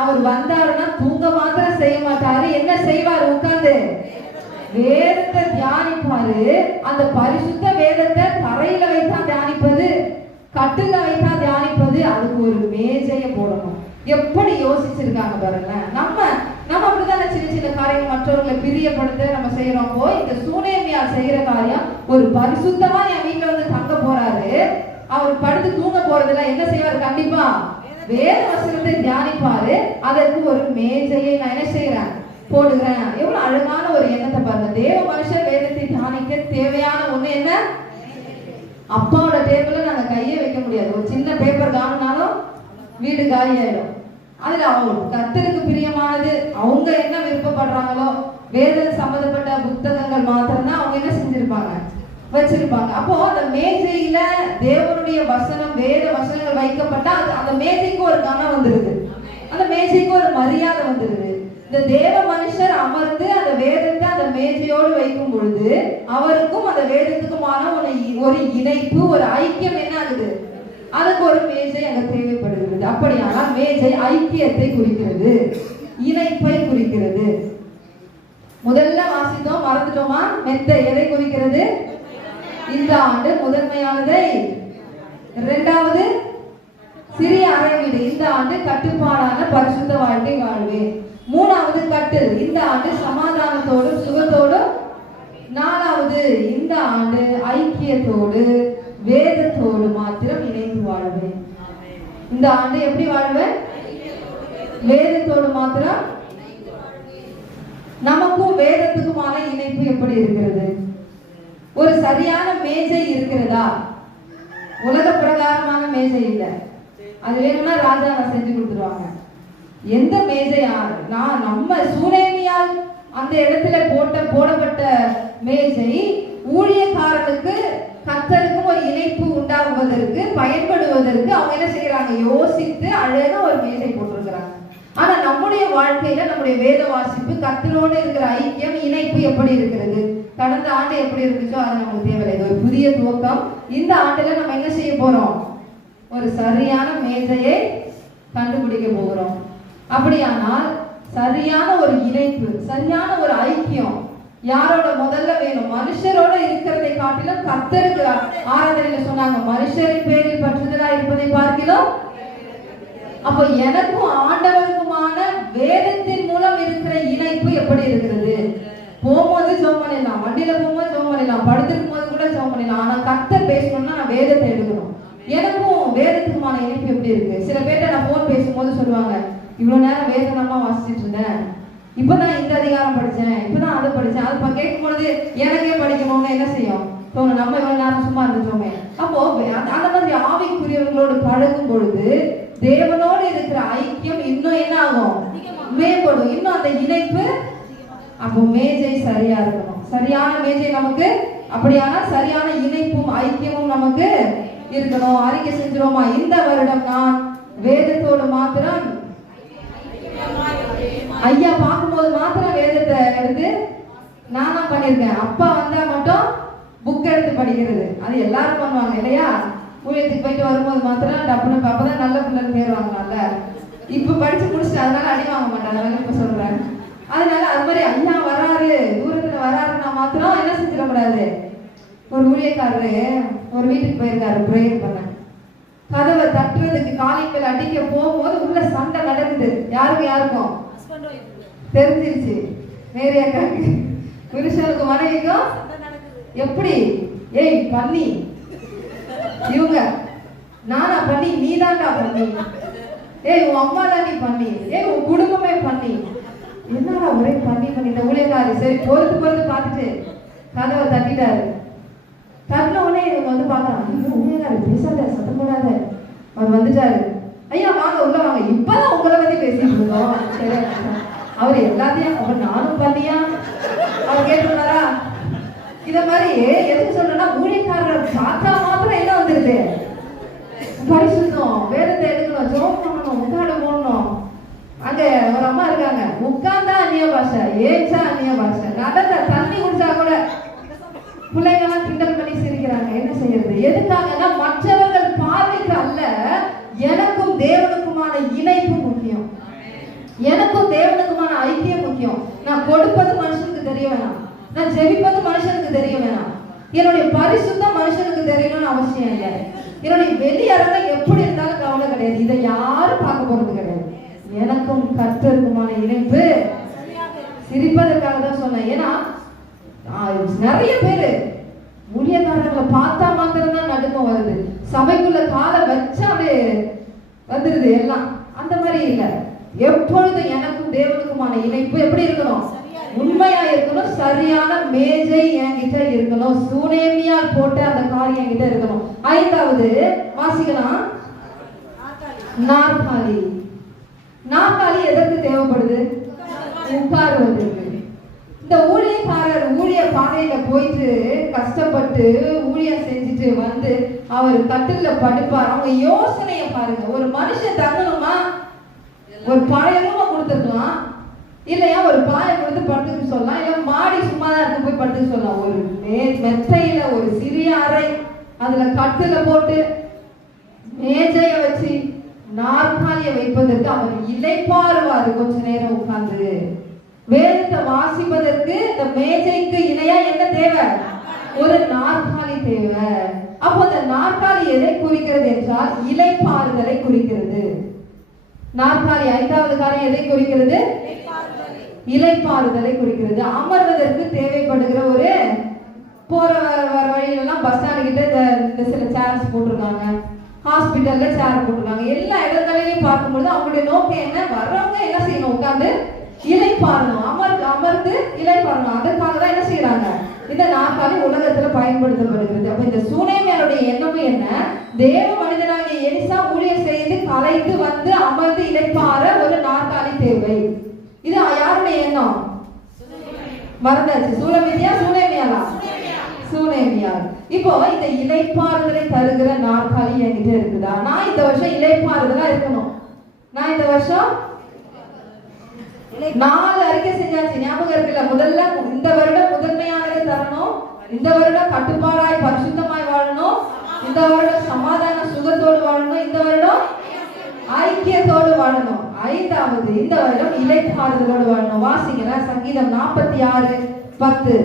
அவர் வந்தாருன்னா தூங்க மாத்திரம் செய்ய மாட்டாரு, என்ன செய்வார்? உட்கார்ந்து வேதத்தை தியானிப்பாரு. அந்த பரிசுத்த வேதத்தை தரையில வைத்தா தியானிப்பது, கட்டுல வைத்தா தியானிப்பது. அதுக்கு ஒரு மேஜையை போடணும். எப்படி யோசிச்சிருக்காங்க பாருங்க. நம்ம அப்படித்தானே சின்ன சின்ன காரியங்கள் மற்றவர்களை பிரியப்படுத்த நம்ம செய்யறோம். போய் இந்த சூனேமியா செய்யற காரியம், ஒரு பரிசுத்தமா என் வீட்டுல வந்து தங்க போறாரு, அவர் படுத்து தூங்க போறதுல என்ன செய்வாரு? கண்டிப்பா வேத வசனத்தை தியானிப்பாரு. அதற்கு ஒரு மேஜையை நான் என்ன செய்யறேன்? போடுகிறேன். எவ்வளவு அழகான ஒரு எண்ணத்தை பாருங்க. தேவ மனுஷன் வேதத்தை தியானிக்க தேவையான ஒண்ணு என்ன? அப்பாவோட டேபிள்ல நாங்க கையை வைக்க முடியாது. ஒரு சின்ன பேப்பர் காணுனாலும் வீடு காலி ஆயிடும். அதுல அவங்க கர்த்தருக்கு பிரியமானது, அவங்க என்ன விருப்பப்படுறாங்களோ வேதம் சம்பந்தப்பட்ட புத்தகங்கள் மாத்திரம்தான் அவங்க என்ன செஞ்சிருப்பாங்க? வச்சிருப்பாங்க. அப்போ அந்த மேஜையில தேவனுடைய வசனம், வேத வசனங்கள் வைக்கப்பட்டா அந்த மேஜைக்கு ஒரு கனம் வந்துருது, அந்த மேஜைக்கு ஒரு மரியாதை வந்துருது. இந்த தேவ மனுஷர் அமர்ந்து அந்த வேதத்தை அந்த மேஜையோடு வைக்கும் பொழுது அவருக்கும் அந்த வேதத்துக்குமான ஒரு இணைப்பு, ஒரு ஐக்கியம் என்ன ஆகுது? அதுக்கு ஒரு மேஜை அங்க தேவைப்படுகிறது. அப்படியானால் மேஜை ஐக்கியத்தை குறிக்கிறது, இணைப்பை குறிக்கிறது. முதல்ல வாசித்தோம், மறந்துட்டோமா? மெத்தை எதை குறிக்கிறது? இந்த ஆண்டு முதன்மையானதை. இரண்டாவது சிறிய அறை வீடு, இந்த ஆண்டு கட்டுப்பாடான பரிசுத்த வாழ்க்கை வாழ்வேன். மூணாவது கட்டில், இந்த ஆண்டு சமாதானத்தோடும் சுகத்தோடும். நாலாவது இந்த ஆண்டு ஐக்கியத்தோடு வேதத்தோடு மாத்திரம் இணைந்து வாழ்வேன். இந்த ஆண்டு எப்படி வாழ்வேன்? வேதத்தோடு மாத்திரம். நமக்கும் வேதத்துக்குமான இணைப்பு எப்படி இருக்கிறது? ஒரு சரியான மேஜை இருக்கிறதா? உலக பிரகாரமான மேஜை இல்லை. அது வேணும்னா ராஜா செஞ்சு கொடுத்துருவாங்க. எந்த மேஜையா? நம்ம சூனேமியால் அந்த இடத்துல போடப்பட்ட மேஜை ஊழியக்காரனுக்கு கர்த்தருக்கும் ஒரு இணைப்பு உண்டாகுவதற்கு பயன்படுவதற்கு அவங்க என்ன செய்யறாங்க? யோசித்து அழகா ஒரு மேஜை போட்டிருக்கிறாங்க. ஆனா நம்முடைய வாழ்க்கையில நம்முடைய வேத வாசிப்பு, கர்த்தரோடு இருக்கிற ஐக்கியம், இணைப்பு எப்படி இருக்கிறது? கடந்த ஆண்டு எப்படி இருந்துச்சோ அது நமக்கு தேவையில்லை. ஒரு புதிய துவக்கம். இந்த ஆண்டுல நம்ம என்ன செய்ய போறோம்? ஒரு சரியான மேஜையை கண்டுபிடிக்க போகிறோம். அப்படியானால் சரியான ஒரு இணைப்பு, சரியான ஒரு ஐக்கியம் யாரோட முதல்ல வேணும்? மனுஷரோட இருக்கிறதை காட்டிலும் கர்த்தருக்கு. ஆராதனையில சொன்னாங்க, மனுஷரின் பேரில் பற்றுதலா இருப்பதை பார்க்கிறோம். அப்ப எனக்கும் ஆண்டவருக்குமான வேதத்தின் மூலம் இருக்கிற இணைப்பு எப்படி இருக்கிறது? போகும்போது ஜெபம் பண்ணிடலாம், வண்டியில போகும்போது ஜெபம் பண்ணிடலாம், படுத்திருக்கும் போது கூட ஜெபம் பண்ணிடலாம். ஆனா கர்த்தர் பேசணும்னா நான் வேதத்தை எடுக்கணும். எனக்கும் வேதத்துக்குமான இணைப்பு எப்படி இருக்கு? சில பேர்ட்ட நான் போன் பேசும்போது சொல்லுவாங்க, இவ்வளவு நேரம் வேதனமா வாசிச்சுட்டு இருந்தேன், இப்பதான் இந்த அதிகாரம் படிச்சேன், இப்பதான் அதை படிச்சேன். அது கேட்கும் பொழுது எனக்கே படிக்கணும்னு என்ன செய்யும் தோணும்? நம்ம இவ்வளவு நேரம் சும்மா இருந்துட்டோமே. அப்போ அந்த மாதிரி ஆவிக்குரியவர்களோடு பழகும் பொழுது தேவனோடு இருக்கிற ஐக்கியம் இன்னும் என்ன ஆகும்? மேம்படும். இன்னும் அந்த இணைப்பு. அப்போ மேஜை சரியா இருக்கணும். சரியான மேஜை நமக்கு. அப்படியானா சரியான இணைப்பும் ஐக்கியமும் நமக்கு இருக்கணும். அறிக்கை செஞ்சிரோமா? இந்த வருடம் நான் வேதத்தோடு மாத்திரம், ஐயா பார்க்கும்போது மாத்திரம் வேதத்தை எடுத்து நானா பண்ணிருக்கேன். அப்பா வந்தா மட்டும் புக் எடுத்து படிக்கிறது. அது எல்லாரும் பண்ணுவாங்க இல்லையா? ஊழியத்துக்கு போயிட்டு வரும்போது மாத்திரம் டப்புனு அப்பதான் நல்ல பிள்ளைன்னு பேர் வாங்கலாம்ல. இப்ப படிச்சு முடிச்சுட்டு அதனால அடி வாங்க மாட்டாங்க இப்ப சொல்றேன். அதனால அது மாதிரி ஐயா வராரு, தூரத்துல வராருன்னா மாத்திரம் என்ன செஞ்சிடக்கூடாது. ஒரு ஊழியக்காரரு ஒரு வீட்டுக்கு போயிருக்காரு பிரேயர் பண்ண. கதவை தட்டுறதுக்கு காலிங் பெல் அடிக்க போகும்போது உள்ள சண்டை நடக்குது. யாருக்கும் தெரிஞ்சிருச்சு. வேற அக்காக்கு, புருஷனுக்கு மனைவிக்கும். எப்படி? ஏய் பண்ணி, இவங்க நானா பண்ணி, நீதான்டா பண்ணி, ஏய் உன் அம்மா தான் நீ பண்ணி, ஏய் உன் குடும்பமே பண்ணி. என்னடா ஒரே பண்ணி பண்ணிட்ட ஊழியக்காரி. சரி பொறுத்து பார்த்துட்டு கதவை தட்டிட்டாரு. தட்டின உடனே இவங்க வந்து பாக்குறாங்க, ஐயோ ஊழியக்காரி பேசாத, சத்தம் போடாத. அவர் வந்துட்டாரு. ஐயா வாங்க உள்ள வாங்க, இப்பதான் உங்களை பத்தி பேசிட்டு இருக்கோம். இருந்தோம். சரி, அவர் எல்லாத்தையும் அவர் நானும் பண்ணியா அவர் கேட்டுருந்தாரா? இத மாதிரி எதுக்கு சொல்றேன்னா, ஊழியக்காரர் பார்த்தா மாத்திரம் என்ன வந்துருது? பரிசுத்தம், வேதத்தை எடுக்கணும், ஜெபம் பண்ணணும், முக்காடு போடணும். அங்க ஒரு அம்மா இருக்காங்க, உட்கார்ந்தா அந்நிய பாஷை, ஏச்சா அந்நிய பாஷை, நடந்த தண்ணி குடிச்சா கூட பிள்ளைங்க எல்லாம் கிண்டல் பண்ணி சிரிக்கிறாங்க. என்ன செய்யறது? எதுக்காகன்னா, மற்றவர்கள் பார்வைக்கு அல்ல, எனக்கும் தேவனுக்குமான இணைப்பு முக்கியம், எனக்கும் தேவனுக்குமான ஐக்கியம் முக்கியம். நான் கொடுப்பது மனுஷனுக்கு தெரிய வேணாம், நான் ஜெபிப்பது மனுஷனுக்கு தெரிய வேணாம், என்னுடைய பரிசுத்தம் மனுஷனுக்கு தெரியணும்னு அவசியம் இல்லை. என்னுடைய வெளியரங்கம் எப்படி இருந்தாலும் கவலை கிடையாது, இதை யாரும் பார்க்க போறது கிடையாது. எனக்கும் கர்த்தருக்குமான இணைப்பு சிரிப்பதற்காக தான் சொன்னேன். ஏன்னா நிறைய பேரு ஊழியக்காரர்களை பார்த்தா மாத்திரம் தான் நடுக்கம் வருது, சபைக்குள்ள காலை வச்சா அப்படியே வந்துருது எல்லாம். அந்த மாதிரி இல்லை. எப்பொழுதும் எனக்கும் தேவனுக்குமான இணைப்பு எப்படி இருக்கணும்? உண்மையா இருக்கணும். சரியான மேஜை என்கிட்ட இருக்கணும். சூனேமியால் போட்ட அந்த காரியம் என்கிட்ட இருக்கணும். 5வது வாசிக்கலாம். நாற்காலி. நாற்காலி எதற்கு தேவைப்படுது? உட்காருவதற்கு. இந்த ஊழியக்காரர் ஊழிய பாதையில போயிட்டு கஷ்டப்பட்டு ஊழியம் செஞ்சுட்டு வந்து அவர் கட்டில படுப்பார். அவங்க யோசனைய பாருங்க. ஒரு மனுஷன் தங்கணுமா, ஒரு பழைய ரூமை கொடுத்துருக்கலாம், இல்லையா ஒரு பாயை கொடுத்து படுத்துக்க சொல்லலாம், இல்ல மாடி சும்மா தான் இருக்கு போய் படுத்துக்க சொல்லலாம். ஒரு மெத்தையில ஒரு சிறிய அறை, அதுல கட்டுல போட்டு மேஜைய வச்சு நாற்காலிய வைப்பதற்கு அவர் இளைப்பாறுவாரு. கொஞ்ச நேரம் உட்கார்ந்து வேதத்தை வாசிப்பதற்கு இந்த மேஜைக்கு இணையா என்ன தேவை? ஒரு நாற்காலி தேவை. அப்போ அந்த நாற்காலி எதை குறிக்கிறது என்றால் இளைப்பாறுதலை குறிக்கிறது. நாற்காலி 5வது காரியம் எதை குறிக்கிறது? இளைப்பாறுதலை குறிக்கிறது. அமர்வதற்கு தேவைப்படுகிற ஒரு போற வர வழியிலெல்லாம் பஸ் ஸ்டாண்ட் கிட்ட இந்த சில சேர்ஸ் போட்டிருக்காங்க, ஹாஸ்பிட்டல்ல சேர் போட்டிருக்காங்க. எல்லா இடங்களிலையும் பார்க்கும்போது அவங்களுடைய நோக்கம் என்ன? வர்றவங்க என்ன செய்யணும்? உட்கார்ந்து இளைப்பாறணும், அமர்ந்து இளைப்பாறணும். அதற்காக தான் என்ன செய்யறாங்க? இந்த நாற்காலி உலகத்துல பயன்படுத்தப்படுகிறது. அப்ப இந்த சூனேமியாருடைய எண்ணமும் என்ன? தேவ மனிதனாகிய எலிசா ஊழியம் செய்து கலைத்து வந்து அமர்ந்து இளைப்பாற ஒரு நாற்காலி தேவை. இது யாருடைய எண்ணம்? மறந்தாச்சு. சூலமிதியா சூனேமியாலா? சூனேமியா. இப்போ இந்த இளைப்பாறுதலை தருகிற நாற்காலி என்கிட்ட இருக்குதா? நான் இந்த வருஷம் இளைப்பாறுதலா இருக்கணும். நான் இந்த வருஷம் 4 அறிக்கை செஞ்சாச்சு, ஞாபகம் இருக்குல்ல? முதல்ல இந்த வருடம் முதன்மையானதை தரணும், இந்த வருடம் கட்டுப்பாடாய் பரிசுத்தமாய் வாழணும், இந்த வருடம் சமாதான சுகத்தோடு வாழணும், இந்த வருடம் ஐக்கியத்தோடு வாழணும். 5வது இந்த வருடம் இளைப்பாறுதலோடு வாழணும். வாசிங்களா சங்கீதம் 46:10.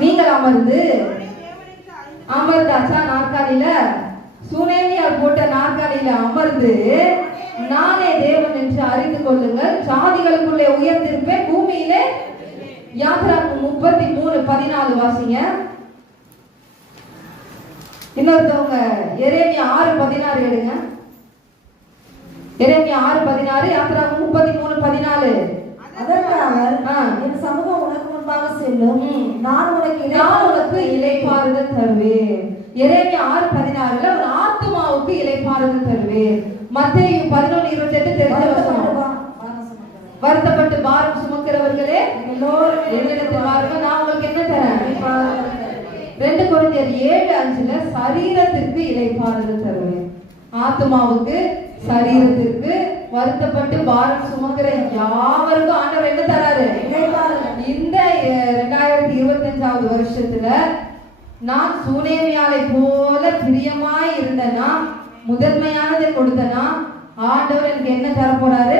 நீங்கள் அமர்ந்து அமர்ந்தாச்சா நாற்காலியில? சூனேமியார் போட்ட நாற்காலியில அமர்ந்து நானே தேவன் என்று அறிந்து கொள்ளுங்கள், ஜாதிகளுக்குள்ளே உயர்ந்திருப்பேன், பூமியிலே. யாத்ராகமம் 33:14 வாசிங்க. இன்னொருத்தவங்க எரேமியா 6:16 எடுங்க. எரேமியா 6:16, யாத்ராகமம் 33:14. அதற்கு அவர், என் சமூகம் உனக்கு முன்பாக செல்லும், நான் உனக்கு இளைப்பாறுதல் தருவேன். எரேமியா 6:16 ஒரு ஆத்துமாவுக்கு இளைப்பாறுதல் தருவேன். மத்தேயு 11:28 தெரிஞ்ச வசனம். வருத்தப்பட்டு பாரம் சுமக்கிறவர்களே எல்லோரும் என்னிடத்தில் வாருங்கள், நான் உங்களுக்கு என்ன தரேன்? 2 கொரிந்தியர் 7:5 சரீரத்திற்கு இளைப்பாறுதல் தருவேன். ஆத்துமாவுக்கு, சரீரத்திற்கு, வருத்தப்பட்டு பாரம் சுமக்கிற யாவருக்கும் ஆண்டவர் என்ன தராரு? இந்த 2025வது வருஷத்துல நான் சூனேமியாலை போல பிரியமாய் இருந்தனா, முதன்மையானதை கொடுத்தனா, ஆண்டவர் எனக்கு என்ன தர போறாரு?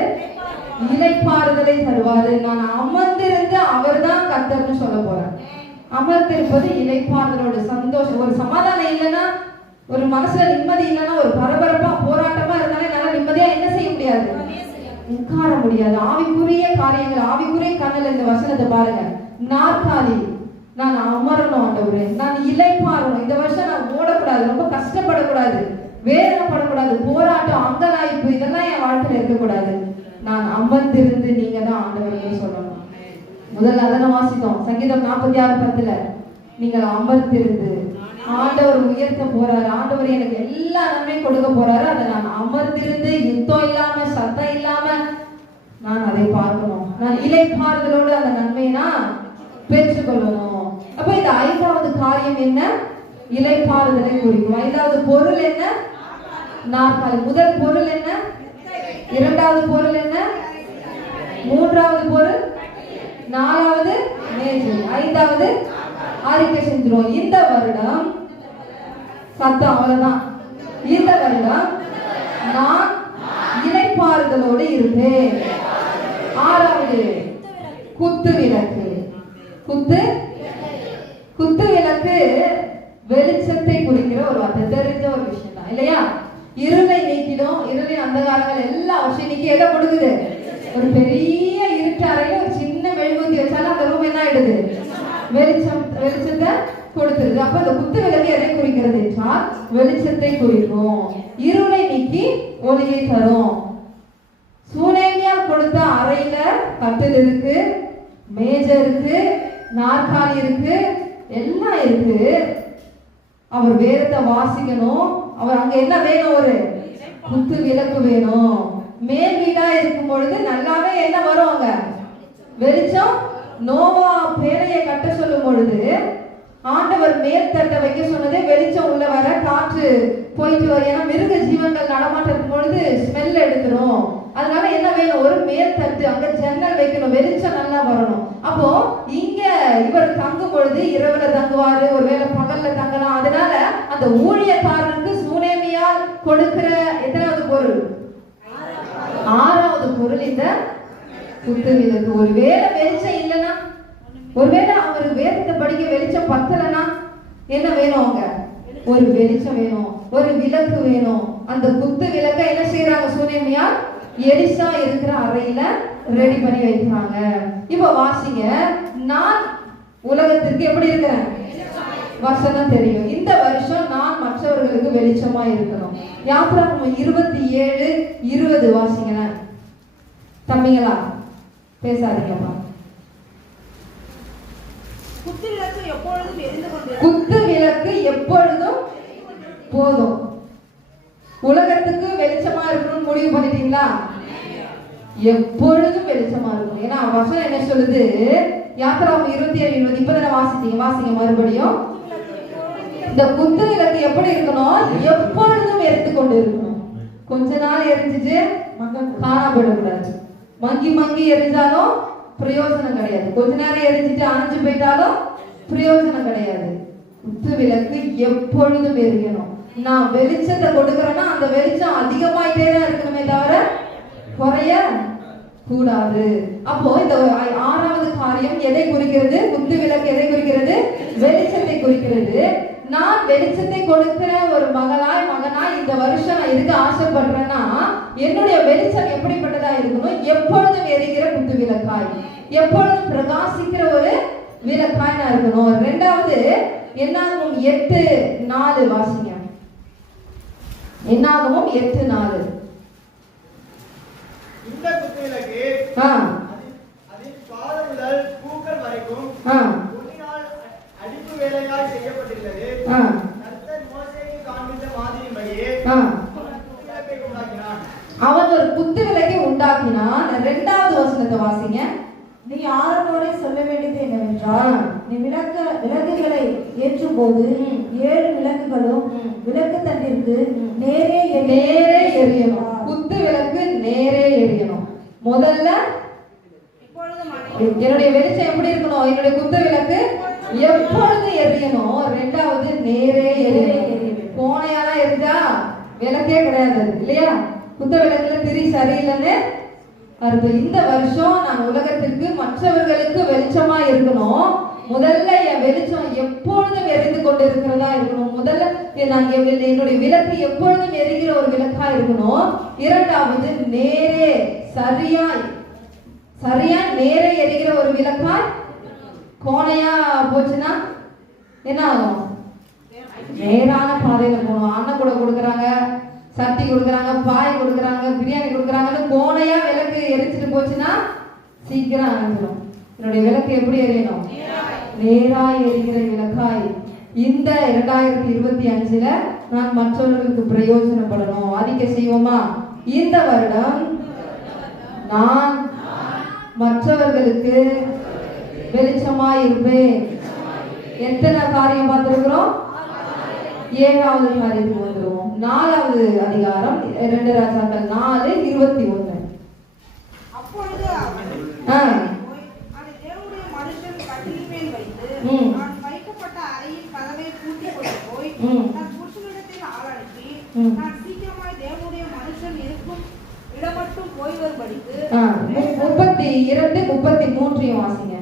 இளைப்பாறுதலை தருவாரு. நான் அமர்ந்திருந்து அவர் தான் கர்த்தர்னு சொல்ல போறேன். அமர்ந்திருப்பது இளைப்பாறுதலோட சந்தோஷம். ஒரு சமாதானம் இல்லைன்னா, ஒரு மனசுல நிம்மதி இல்லைன்னா, ஒரு பரபரப்பா போராட்டமா இருந்தாலே என்னால நிம்மதியா என்ன செய்ய முடியாது? உட்கார முடியாது. ஆவிக்குரிய காரியங்கள், ஆவிக்குரிய கண்ணில் இந்த வசனத்தை பாருங்க. நாற்காலி, நான் அமரணும் ஆண்டவரே, நான் இளைப்பாறணும். இந்த வருஷம் நான் ஓடக்கூடாது, ரொம்ப கஷ்டப்படக்கூடாது, வேதனைப்படக்கூடாது, போராட்டம், அங்கலாய்ப்பு இதெல்லாம் என் வாழ்க்கையில இருக்கக்கூடாது. நான் அமர்ந்திருந்து நீங்க தான் ஆண்டவரே சொல்லணும். முதல்ல அதனை வாசித்தோம். சங்கீதம் 46:10 நீங்கள் அமர்ந்திருந்து ஆண்டவர் உயர்த்த போறாரு. ஆண்டவர் எனக்கு எல்லா நன்மையும் கொடுக்க போறாரு. அதை நான் அமர்ந்திருந்து யுத்தம் இல்லாம சத்தம் இல்லாம நான் அதை பார்க்கணும். நான் இளைப்பாறுதலோடு அந்த நன்மையை நான் பெற்றுக்கொள்ளணும். அப்ப இந்த 5வது காரியம் என்ன? இளைப்பாறுதலை குறிக்கும். 5வது பொருள் என்ன? நாற்காலி. முதல் பொருள் என்ன? 2வது பொருள் என்ன? 3வது பொருள், 4வது மேஜை, 5வது அறிக்கை செஞ்சிரும். இந்த வருடம் சத்தம் அவ்வளவுதான். இந்த வருடம் நான் இளைப்பாறுதலோடு இருப்பேன். 6வது குத்து விளக்கு. குத்து விளக்கு வெளிச்சத்தை குறிக்கிற ஒரு வார்த்தை. தெரிஞ்ச ஒரு விஷயம் தான் இல்லையா? இருளை நீக்கிடும். இருளின் அந்தகாரங்கள் எல்லா விஷயம் நீக்கி எதை கொடுக்குது? ஒரு பெரிய இருட்டு அறையில ஒரு சின்ன மெழுகுவர்த்தி வச்சாலும் அந்த ரூம் என்ன ஆயிடுது? வெளிச்சத்தை கொடுத்துருது. அப்ப அந்த குத்து விளக்கு எதை குறிக்கிறது என்றால் வெளிச்சத்தை குறிக்கும். இருளை நீக்கி ஒளியை தரும். சூனேமியா கொடுத்த அறையில கட்டில் இருக்கு, மேஜை இருக்கு, நாற்காலி இருக்கு, எல்லாம் இருக்கு. அவர் வேதத்தை வாசிக்கணும். அவர் அங்க என்ன வேணும்? ஒரு குத்து விளக்கு வேணும். மேல் வீடா இருக்கும் பொழுது நல்லாவே என்ன வரும்? அங்க வெளிச்சம். நோவா பேழையை கட்ட சொல்லும் பொழுது ஆண்டவர் மேல் தட்டை வைக்க சொன்னதே வெளிச்சம் உள்ள வர, காற்று போயிட்டு வர. ஏன்னா மிருக ஜீவன்கள் நடமாட்டம் பொழுது ஸ்மெல் எடுத்துரும். அதனால என்ன வேணும்? ஒரு மேல் தட்டு, அங்க ஜன்னல் வைக்கணும், வெளிச்சம் நல்லா வரணும். அப்போ இங்க இவர் தங்கும் பொழுது இரவுல தங்குவாரு, ஒருவேளை பகல்ல தங்கலாம். அதனால அந்த ஊழியக்காரனுக்கு சூனேமியால் கொடுக்கிற எத்தனாவது பொருள்? 6வது பொருள் இந்த குத்து விளக்கு. ஒருவேளை வெளிச்சம் இல்லைன்னா, ஒருவேளை அவருக்கு வேதத்தை படிக்க வெளிச்சம் பத்தலைன்னா என்ன வேணும்? அவங்க ஒரு வெளிச்சம் வேணும், ஒரு விளக்கு வேணும். அந்த குத்து விளக்க என்ன செய்யறாங்க? சூனேமியா எலிசா இருக்கிற அறையில ரெடி பண்ணி வைக்கிறாங்க. இப்ப வாசிங்க. நான் உலகத்திற்கு எப்படி இருக்கிறேன்? வசனம் தெரியும். இந்த வருஷம் நான் மற்றவர்களுக்கு வெளிச்சமா இருக்கணும். யாத்திராகமம் 27:20 வாசிங்க. தம்பிங்களா பேசாதீங்கப்பா. குத்து விளக்கு எப்பொழுதும் எரிந்து கொண்டிருக்கும். குத்து விளக்கு எப்பொழுதும் போதும். உலகத்துக்கு வெளிச்சமா இருக்கணும்னு முடிவு பண்ணிட்டீங்களா? எப்பொழுதும் வெளிச்சமா இருக்கும். ஏன்னா வசனம் என்ன சொல்லுது? யாத்திராகமம் 27:20 இப்பதானே வாசிங்க மறுபடியும். இந்த குத்து விளக்கு எப்படி இருக்கணும்? எப்பொழுதும் எரிந்து கொண்டு இருக்கணும். கொஞ்ச நாள் எரிஞ்சிட்டு காணப்படக்கூடாது. மங்கி எரிஞ்சாலும் பிரயோஜனம் கிடையாது. கொஞ்ச நேரம் எரிஞ்சிட்டு அணைஞ்சு போயிட்டாலும் பிரயோஜனம் கிடையாது. குத்து விளக்கு எப்பொழுதும் எரியணும். நான் வெளிச்சத்தை கொடுக்கறேன்னா அந்த வெளிச்சம் அதிகமாயிட்டே தான் இருக்கணுமே தவிர குறைய கூடாது. அப்போ இந்த 6வது காரியம் எதை குறிக்கிறது? குத்து விளக்கு எதை குறிக்கிறது? வெளிச்சத்தை குறிக்கிறது. நான் வெளிச்சத்தை கொடுக்கிற ஒரு மகனாய் இந்த வருஷம் நான் இருக்க ஆசைப்படுறேன்னா என்னுடைய வெளிச்சம் எப்படிப்பட்டதா இருக்கணும்? எப்பொழுதும் எரிகிற குத்து விளக்காய், எப்பொழுதும் பிரகாசிக்கிற ஒரு விளக்காய் நான் இருக்கணும். 2வது என்னாகமம் 8:4 வாசிங்க. என்னாகமம் 8:4. இந்த குத்து விளக்கு அதில் பாதம் முதல் பூக்கள் வரைக்கும் பொன்னினால் அடிப்பு வேலையாய் செய்யப்பட்டிருந்தது. கர்த்தர் மோசேக்கு காண்பித்த மாதிரியின்படியே விளக்கை உண்டாக்கினான். அவன் ஒரு குத்து விளக்கை உண்டாக்கினான். 2வது வசனத்தை வாசிங்க. நீ ஆரோனோடே சொல்ல வேண்டியது என்னவென்றால், நீ விளக்குகளை ஏற்றும் போது 7 விளக்குகளும் விளக்கு தண்டிற்கு நேரே எரியணும். குத்து விளக்கு நேரே எரியணும். முதல்ல என்னுடைய வெளிச்சம் எப்படி இருக்கணும்? என்னுடைய குத்து விளக்கு எப்பொழுது எரியணும். 2வது நேரே எரியணும். கோணையாலாம் எரிஞ்சா விளக்கே கிடையாது இல்லையா? குத்து விளக்குல திரி சரியில்லைன்னு அர்த்தம். இந்த வருஷம் நான் உலகத்திற்கு மற்றவர்களுக்கு வெளிச்சமா இருக்கணும். முதல்ல என் வெளிச்சம் எப்பொழுதும் எரிந்து கொண்டு இருக்கிறதா இருக்கணும். முதல்ல நான் என்னுடைய விளக்கு எப்பொழுதும் எரிகிற ஒரு விளக்கா இருக்கணும். 2வது நேரே சரியா நேரே எரிகிற ஒரு விளக்கா. கோணையா போச்சுன்னா என்ன ஆகும்? நேரான பாதையில போகணும். அண்ணன் கூட கொடுக்குறாங்க, சட்டி கொடுக்குறாங்க, பாய் கொடுக்குறாங்க, பிரியாணி கொடுக்குறாங்கன்னு கோணையா விளக்கு எரிச்சிட்டு போச்சுன்னா சீக்கிரம் அணைஞ்சிடும். என்னுடைய விளக்கு எப்படி எரியணும்? நேரா எரிகிற விளக்காய் இந்த 2025ல நான் மற்றவர்களுக்கு பிரயோஜனப்படணும். அறிக்கை செய்வோமா? இந்த வருடம் நான் மற்றவர்களுக்கு வெளிச்சமாய் இருப்பேன். எத்தனை காரியம் பார்த்திருக்கிறோம்? 7வது காரியத்துக்கு வந்துருவோம். 4வது அதிகாரம் 2 ராஜாக்கள் 4:21. அப்பொழுது அவன் போய் அதை தேவனுடைய மனுஷன் கட்டிலின் மேல் வைத்து நான் வைக்கப்பட்ட அறையின் கதவை பூட்டிக் கொண்டு போய் தன் புருஷனிடத்தில் ஆள் அனுப்பி நான் சீக்கிரமாய் தேவனுடைய மனுஷன் இருக்கும் இடம் மட்டும் போய் வரும்படிக்கு 32:33 வாசிங்க.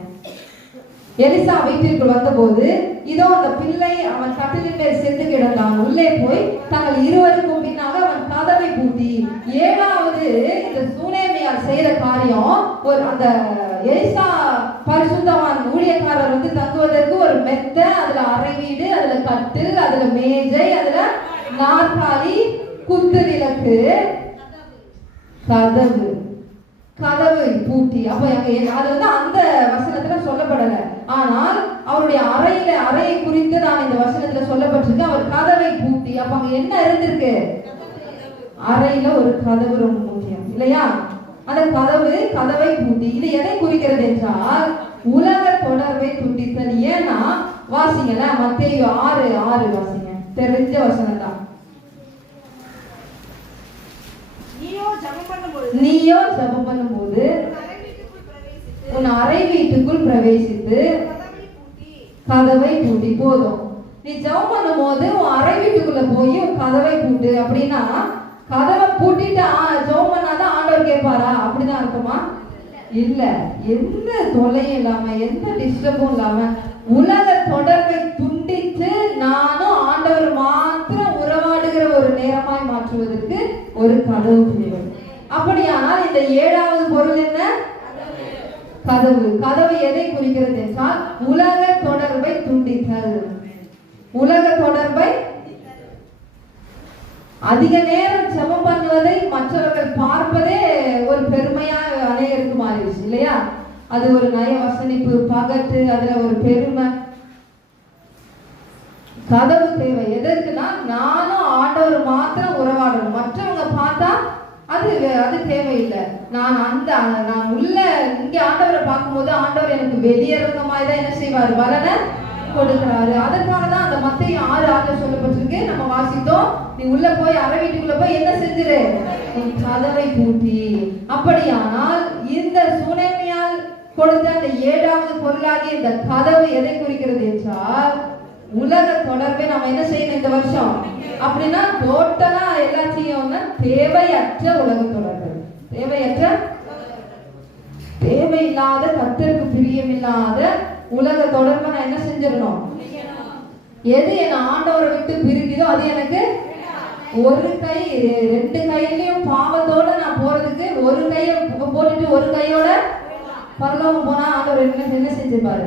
எலிசா வீட்டிற்குள் வந்தபோது இதோ அந்த பிள்ளை அவன் கட்டிலின் மேல் செத்து கிடந்தான். உள்ளே போய் தங்கள் இருவருக்கும் பின்னாக அவன் கதவை பூட்டி. 7வது இந்த சூனேமியால் செய்யற காரியம், ஒரு அந்த எலிசா பரிசுத்தவான் ஊழியக்காரர் வந்து தங்குவதற்கு ஒரு மெத்த, அதுல அறை வீடு, அதுல கட்டில், அதுல மேஜை, அதுல நாற்காலி, குத்து விளக்கு, கதவு பூட்டி. அப்ப அது வந்து அந்த வசனத்துல சொல்லப்படல. ஆனால் அவருடைய அறையை குறித்து நான் இந்த வசனத்துல சொல்லப்பட்டிருக்கு. அவர் கதவை பூட்டி. அப்ப அங்க என்ன இருந்திருக்கு? அறையில ஒரு கதவு ரொம்ப முக்கியம் இல்லையா? அந்த கதவை பூட்டி. இது எதை குறிக்கிறது என்றால் உலக தொடர்பை துண்டித்தல். ஏன்னா வாசிங்கல மத்தேயு 6:6 வாசிங்க. தெரிஞ்ச வசனம் தான். நீயோ ஜெபம் பண்ணும்போது உன் அறை வீட்டுக்குள் பிரவேசித்து கதவை பூட்டி. போதும். நீ ஜெபம் பண்ணும்போது உன் அறை வீட்டுக்குள்ள போய் உன் கதவை பூட்டு. அப்படின்னா கதவை பூட்டிட்டு ஜெபம் பண்ணாதான் ஆண்டவர் கேட்பாரா? அப்படிதான் இருக்குமா? இல்ல. எந்த தொல்லையும் இல்லாம, எந்த டிஸ்டர்பும் இல்லாம, உலக தொடர்பை துண்டித்து நானும் ஆண்டவர் மாத்திரம் உறவாடுகிற ஒரு நேரமாய் மாற்றுவதற்கு ஒரு கதவு தேவை. அப்படியானால் இந்த 7வது பொருள் என்ன? கதவு எதை குறிக்கிறது என்றால் உலக தொடர்பை துண்டித்தல். உலக தொடர்பை, அதிக நேரம் ஜெபம் பண்ணுவதை மற்றவர்கள் பார்ப்பதே ஒரு பெருமையா அநேகருக்கு மாறிடுச்சு இல்லையா? அது ஒரு நய வசனிப்பு, பகட்டு, அதுல ஒரு பெருமை. கதவு தேவை எதற்குன்னா நானும் ஆண்டவர் மாத்திரம் உறவாடணும். மற்றவங்க பார்த்தா அது தேவையில்லை. நான் உள்ள இங்க ஆண்டவரை பார்க்கும்போது ஆண்டவர் எனக்கு வெளியரங்கமாய் தான் என்ன செய்வாரு? பலனை கொடுக்கிறாரு. அதற்காக தான் அந்த மத்தேயு 6:6 சொல்லப்பட்டிருக்கு. நம்ம வாசித்தோம். நீ உள்ள போய் அறை வீட்டுக்குள்ள போய் என்ன செஞ்சிரு? கதவை பூட்டி. அப்படியானால் இந்த சூனேமியால் கொடுத்த அந்த 7வது பொருளாகிய இந்த கதவு எதை குறிக்கிறது என்றால் உலக தொடர்பை நம்ம என்ன செய்யணும் இந்த வருஷம்? அப்படின்னா டோட்டலா எல்லாத்தையும் தேவையற்ற உலக தொடர்பு, தேவையில்லாத, கர்த்தருக்கு பிரியமில்லாத உலக தொடர்பை நான் என்ன செஞ்சிடணும்? எது என்ன ஆண்டவரை விட்டு பிரிக்குதோ அது எனக்கு ஒரு கை, 2 கையிலையும் பாவத்தோட நான் போறதுக்கு ஒரு கையை போட்டுட்டு ஒரு கையோட பரலோகம் போனா ஆண்டவர் என்ன செஞ்சிருப்பாரு?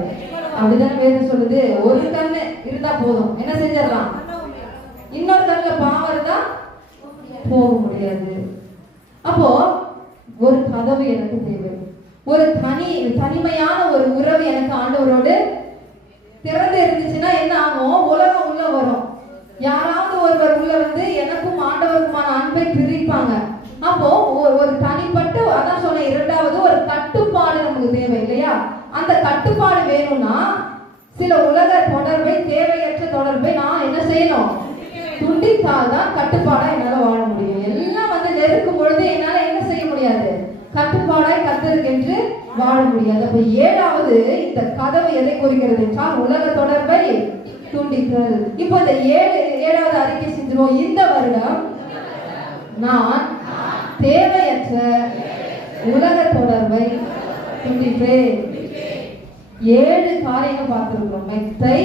அப்படிதானே வேதம் சொல்லுது. ஒரு கண்ணு இருந்தா போதும், என்ன செஞ்சிடலாம்? இன்னொரு கண்ணுல பாவம் இருந்தா போக முடியாது. அப்போ ஒரு கதவு எனக்கு தேவை. ஒரு தனிமையான ஒரு உறவு எனக்கு ஆண்டவரோடு திறந்து இருந்துச்சுன்னா என்ன ஆகும்? உலகம் உள்ள வரும். யாராவது ஒருவர் உள்ள வந்து எனக்கும் ஆண்டவருக்குமான அன்பை பிரிப்பாங்க. அப்போ ஒரு தனிப்பட்ட, அதான் சொன்ன 2வது ஒரு கட்டுப்பாடு நமக்கு தேவை இல்லையா? அந்த கட்டுப்பாடு வேணும்னா சில உலக தொடர்பை, தேவையற்ற தொடர்பை நான் என்ன செய்யணும்? துண்டித்தால்தான் கட்டுப்பாடா என்னால வாழ முடியும். எல்லாம் வந்து நெருக்கும் பொழுது என்னால என்ன செய்ய முடியாது? கட்டுப்பாடாய் கர்த்தருக்கென்று வாழ முடியாது. அப்ப 7வது இந்த கதவு எதை குறிக்கிறது என்றால் உலக தொடர்பை துண்டித்தல். இப்போ இந்த 7வது அறிக்கை செஞ்சிருவோம். இந்த வருடம் நான் தேவையற்ற உலக தொடர்பை துண்டிப்பேன். 7 காரியங்கள் பார்த்திருக்கிறோம். மெத்தை,